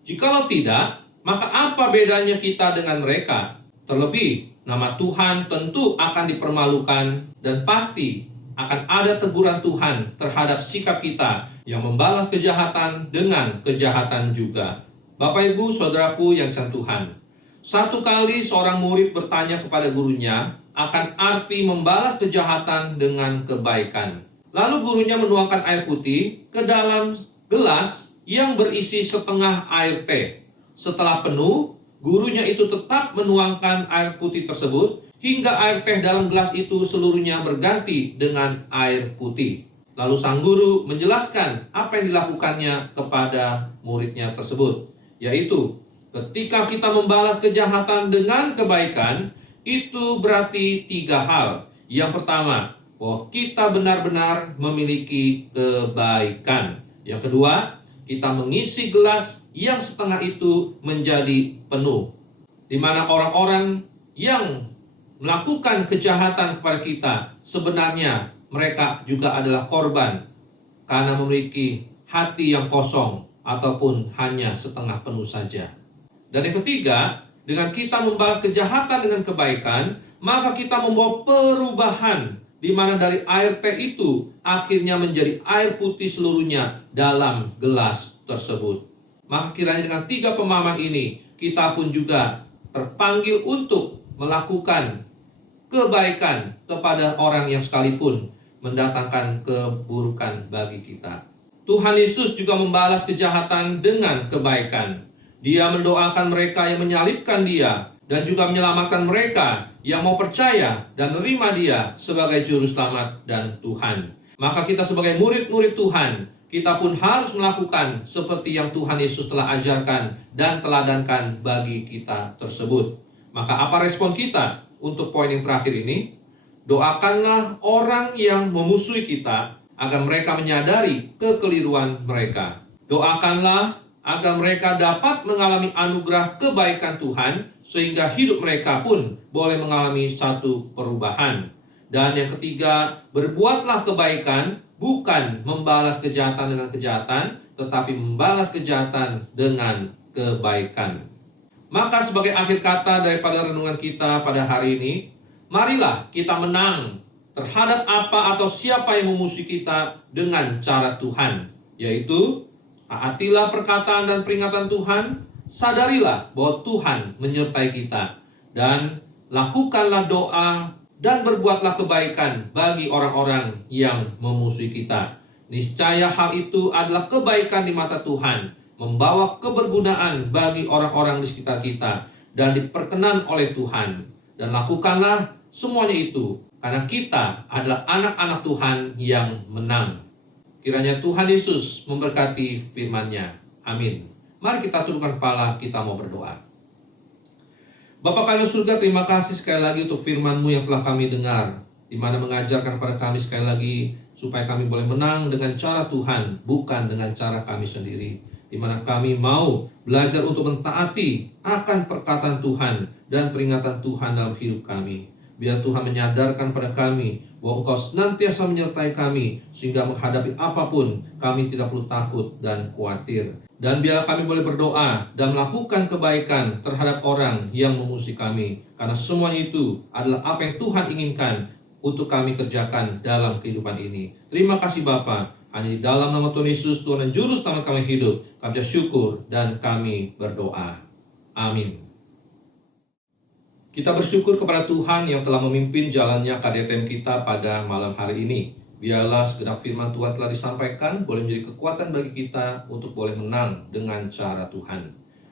Jikalau tidak, maka apa bedanya kita dengan mereka? Terlebih, nama Tuhan tentu akan dipermalukan dan pasti akan ada teguran Tuhan terhadap sikap kita yang membalas kejahatan dengan kejahatan juga. Bapak Ibu Saudaraku yang Tuhan, satu kali seorang murid bertanya kepada gurunya akan arti membalas kejahatan dengan kebaikan. Lalu gurunya menuangkan air putih ke dalam gelas yang berisi setengah air teh. Setelah penuh, gurunya itu tetap menuangkan air putih tersebut hingga air teh dalam gelas itu seluruhnya berganti dengan air putih. Lalu sang guru menjelaskan apa yang dilakukannya kepada muridnya tersebut, yaitu ketika kita membalas kejahatan dengan kebaikan, itu berarti 3 hal. Yang pertama, bahwa kita benar-benar memiliki kebaikan. Yang kedua, kita mengisi gelas yang setengah itu menjadi penuh, di mana orang-orang yang melakukan kejahatan kepada kita sebenarnya mereka juga adalah korban karena memiliki hati yang kosong ataupun hanya setengah penuh saja. Dan yang ketiga, dengan kita membalas kejahatan dengan kebaikan, maka kita membawa perubahan, di mana dari air teh itu akhirnya menjadi air putih seluruhnya dalam gelas tersebut. Maka kiranya dengan 3 pemahaman ini, kita pun juga terpanggil untuk melakukan kebaikan kepada orang yang sekalipun mendatangkan keburukan bagi kita. Tuhan Yesus juga membalas kejahatan dengan kebaikan. Dia mendoakan mereka yang menyalibkan Dia dan juga menyelamatkan mereka yang mau percaya dan menerima Dia sebagai Juru Selamat dan Tuhan. Maka kita sebagai murid-murid Tuhan, kita pun harus melakukan seperti yang Tuhan Yesus telah ajarkan dan teladankan bagi kita tersebut. Maka apa respon kita untuk poin yang terakhir ini? Doakanlah orang yang memusuhi kita agar mereka menyadari kekeliruan mereka. Doakanlah agar mereka dapat mengalami anugerah kebaikan Tuhan, sehingga hidup mereka pun boleh mengalami satu perubahan. Dan yang ketiga, berbuatlah kebaikan, bukan membalas kejahatan dengan kejahatan, tetapi membalas kejahatan dengan kebaikan. Maka sebagai akhir kata daripada renungan kita pada hari ini, marilah kita menang terhadap apa atau siapa yang memusuhi kita dengan cara Tuhan, yaitu taatilah perkataan dan peringatan Tuhan, sadarilah bahwa Tuhan menyertai kita, dan lakukanlah doa dan berbuatlah kebaikan bagi orang-orang yang memusuhi kita. Niscaya hal itu adalah kebaikan di mata Tuhan, membawa kebergunaan bagi orang-orang di sekitar kita, dan diperkenan oleh Tuhan. Dan lakukanlah semuanya itu, karena kita adalah anak-anak Tuhan yang menang. Kiranya Tuhan Yesus memberkati firman-Nya. Amin. Mari kita tundukkan kepala, kita mau berdoa. Bapa kami di surga, terima kasih sekali lagi untuk firman-Mu yang telah kami dengar, di mana mengajarkan kepada kami sekali lagi supaya kami boleh menang dengan cara Tuhan, bukan dengan cara kami sendiri. Di mana kami mau belajar untuk mentaati akan perkataan Tuhan dan peringatan Tuhan dalam hidup kami. Biar Tuhan menyadarkan pada kami bahwa Engkau senantiasa menyertai kami, sehingga menghadapi apapun kami tidak perlu takut dan khawatir. Dan biar kami boleh berdoa dan melakukan kebaikan terhadap orang yang memusuhi kami, karena semua itu adalah apa yang Tuhan inginkan untuk kami kerjakan dalam kehidupan ini. Terima kasih Bapa. Hanya di dalam nama Tuhan Yesus, Tuhan dan Juru Selamat kami hidup, kami syukur dan kami berdoa. Amin. Kita bersyukur kepada Tuhan yang telah memimpin jalannya KDTM kita pada malam hari ini. Biarlah segenap firman Tuhan telah disampaikan boleh menjadi kekuatan bagi kita untuk boleh menang dengan cara Tuhan.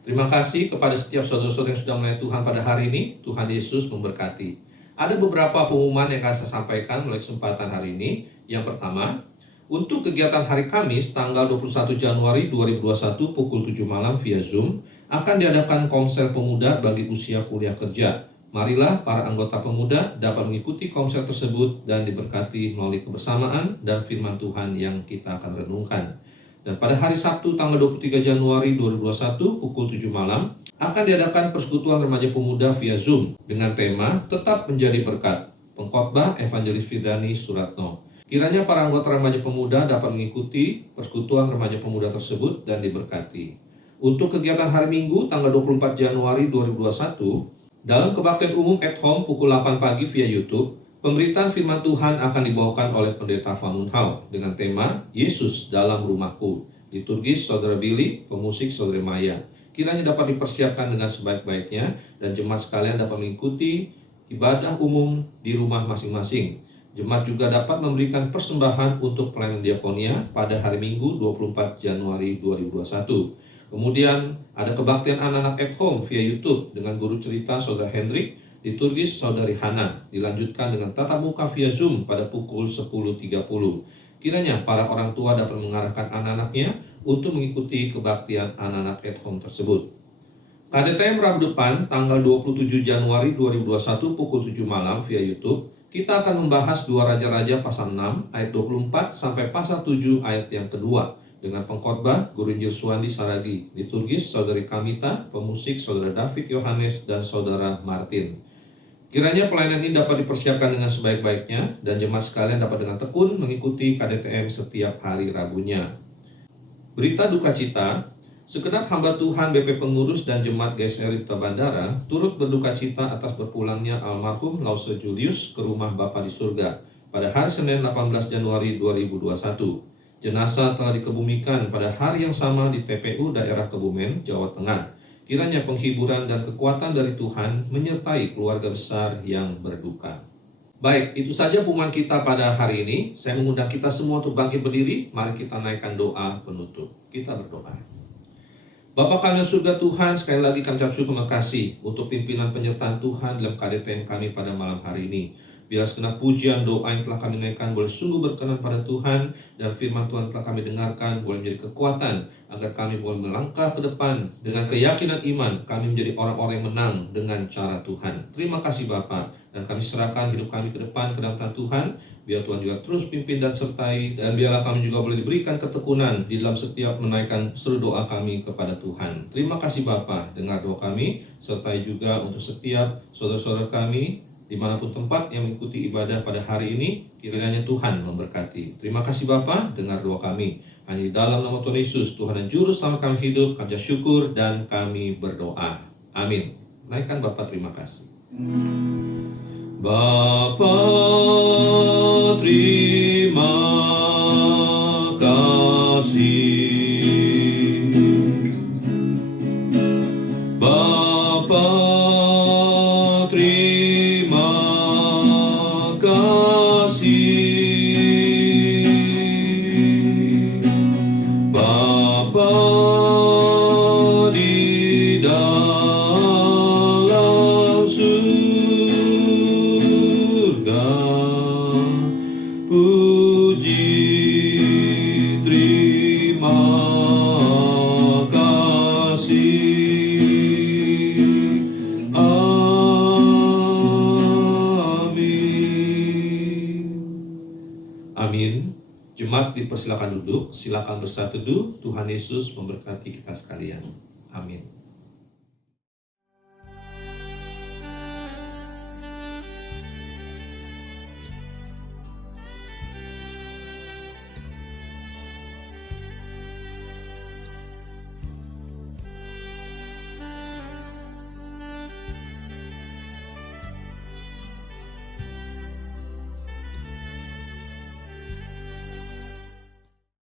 Terima kasih kepada setiap saudara-saudara yang sudah melayani Tuhan pada hari ini. Tuhan Yesus memberkati. Ada beberapa pengumuman yang akan saya sampaikan melalui kesempatan hari ini. Yang pertama, untuk kegiatan hari Kamis tanggal 21 Januari 2021 pukul 7 malam via Zoom akan diadakan komsel pemuda bagi usia kuliah kerja. Marilah para anggota pemuda dapat mengikuti komsel tersebut dan diberkati melalui kebersamaan dan firman Tuhan yang kita akan renungkan. Dan pada hari Sabtu tanggal 23 Januari 2021 pukul 7 malam akan diadakan persekutuan remaja pemuda via Zoom dengan tema Tetap Menjadi Berkat. Pengkhotbah Evangelis Firdani Suratno. Kiranya para anggota remaja pemuda dapat mengikuti persekutuan remaja pemuda tersebut dan diberkati. Untuk kegiatan hari Minggu tanggal 24 Januari 2021, dalam kebaktian umum at home pukul 8 pagi via YouTube, pemberitaan firman Tuhan akan dibawakan oleh Pendeta Famunhau dengan tema Yesus dalam Rumahku. Liturgis Saudara Billy, pemusik Saudara Maya. Kiranya dapat dipersiapkan dengan sebaik-baiknya dan jemaat sekalian dapat mengikuti ibadah umum di rumah masing-masing. Jemaat juga dapat memberikan persembahan untuk pelayanan diakonia pada hari Minggu 24 Januari 2021. Kemudian ada kebaktian anak-anak at home via YouTube dengan guru cerita Saudara Hendrik, liturgis Saudari Hana, dilanjutkan dengan tatap muka via Zoom pada pukul 10.30. Kiranya para orang tua dapat mengarahkan anak-anaknya untuk mengikuti kebaktian anak-anak at home tersebut. KDTM Rabu depan tanggal 27 Januari 2021 pukul 7 malam via YouTube, kita akan membahas 2 Raja-Raja pasal 6 ayat 24 sampai pasal 7 ayat yang kedua dengan pengkhotbah Guru Injil Suwandi Saragi, liturgis Saudari Kamita, pemusik Saudara David Yohanes dan Saudara Martin. Kiranya pelayanan ini dapat dipersiapkan dengan sebaik-baiknya dan jemaat sekalian dapat dengan tekun mengikuti KDTM setiap hari Rabunya. Berita duka cita, segenap hamba Tuhan BP Pengurus dan Jemaat GSR Duta Bandara turut berduka cita atas berpulangnya almarhum Lause Julius ke rumah Bapa di surga pada hari Senin 18 Januari 2021. Jenazah telah dikebumikan pada hari yang sama di TPU daerah Kebumen, Jawa Tengah. Kiranya penghiburan dan kekuatan dari Tuhan menyertai keluarga besar yang berduka. Baik, itu saja pengumuman kita pada hari ini. Saya mengundang kita semua untuk bangkit berdiri. Mari kita naikkan doa penutup. Kita berdoa. Bapa kami yang surga Tuhan, sekali lagi kami ucap syukur terima kasih untuk pimpinan penyertaan Tuhan dalam KDTM kami pada malam hari ini. Biar segenap pujian doa yang telah kami naikkan boleh sungguh berkenan pada Tuhan, dan firman Tuhan telah kami dengarkan boleh menjadi kekuatan agar kami boleh melangkah ke depan dengan keyakinan iman. Kami menjadi orang-orang yang menang dengan cara Tuhan. Terima kasih Bapa, dan kami serahkan hidup kami ke depan ke dalam tangan Tuhan. Biar Tuhan juga terus pimpin dan sertai, dan biarlah kami juga boleh diberikan ketekunan di dalam setiap menaikkan seru doa kami kepada Tuhan. Terima kasih Bapa, dengar doa kami, sertai juga untuk setiap saudara-saudara kami dimanapun tempat yang mengikuti ibadah pada hari ini. Kiranya Tuhan memberkati. Terima kasih Bapa, dengar doa kami. Hanya di dalam nama Tuhan Yesus, Tuhan dan Juru Selamat kami hidup, kami syukur dan kami berdoa. Amin. Naikkan Bapa, terima kasih. Bapa terima kasih. Bapa, terima kasih. Bapa di dalam surga, puji terima kasih. Amin. Jemaat dipersilakan duduk, silakan bersatu teduh. Tuhan Yesus memberkati kita sekalian. Amin.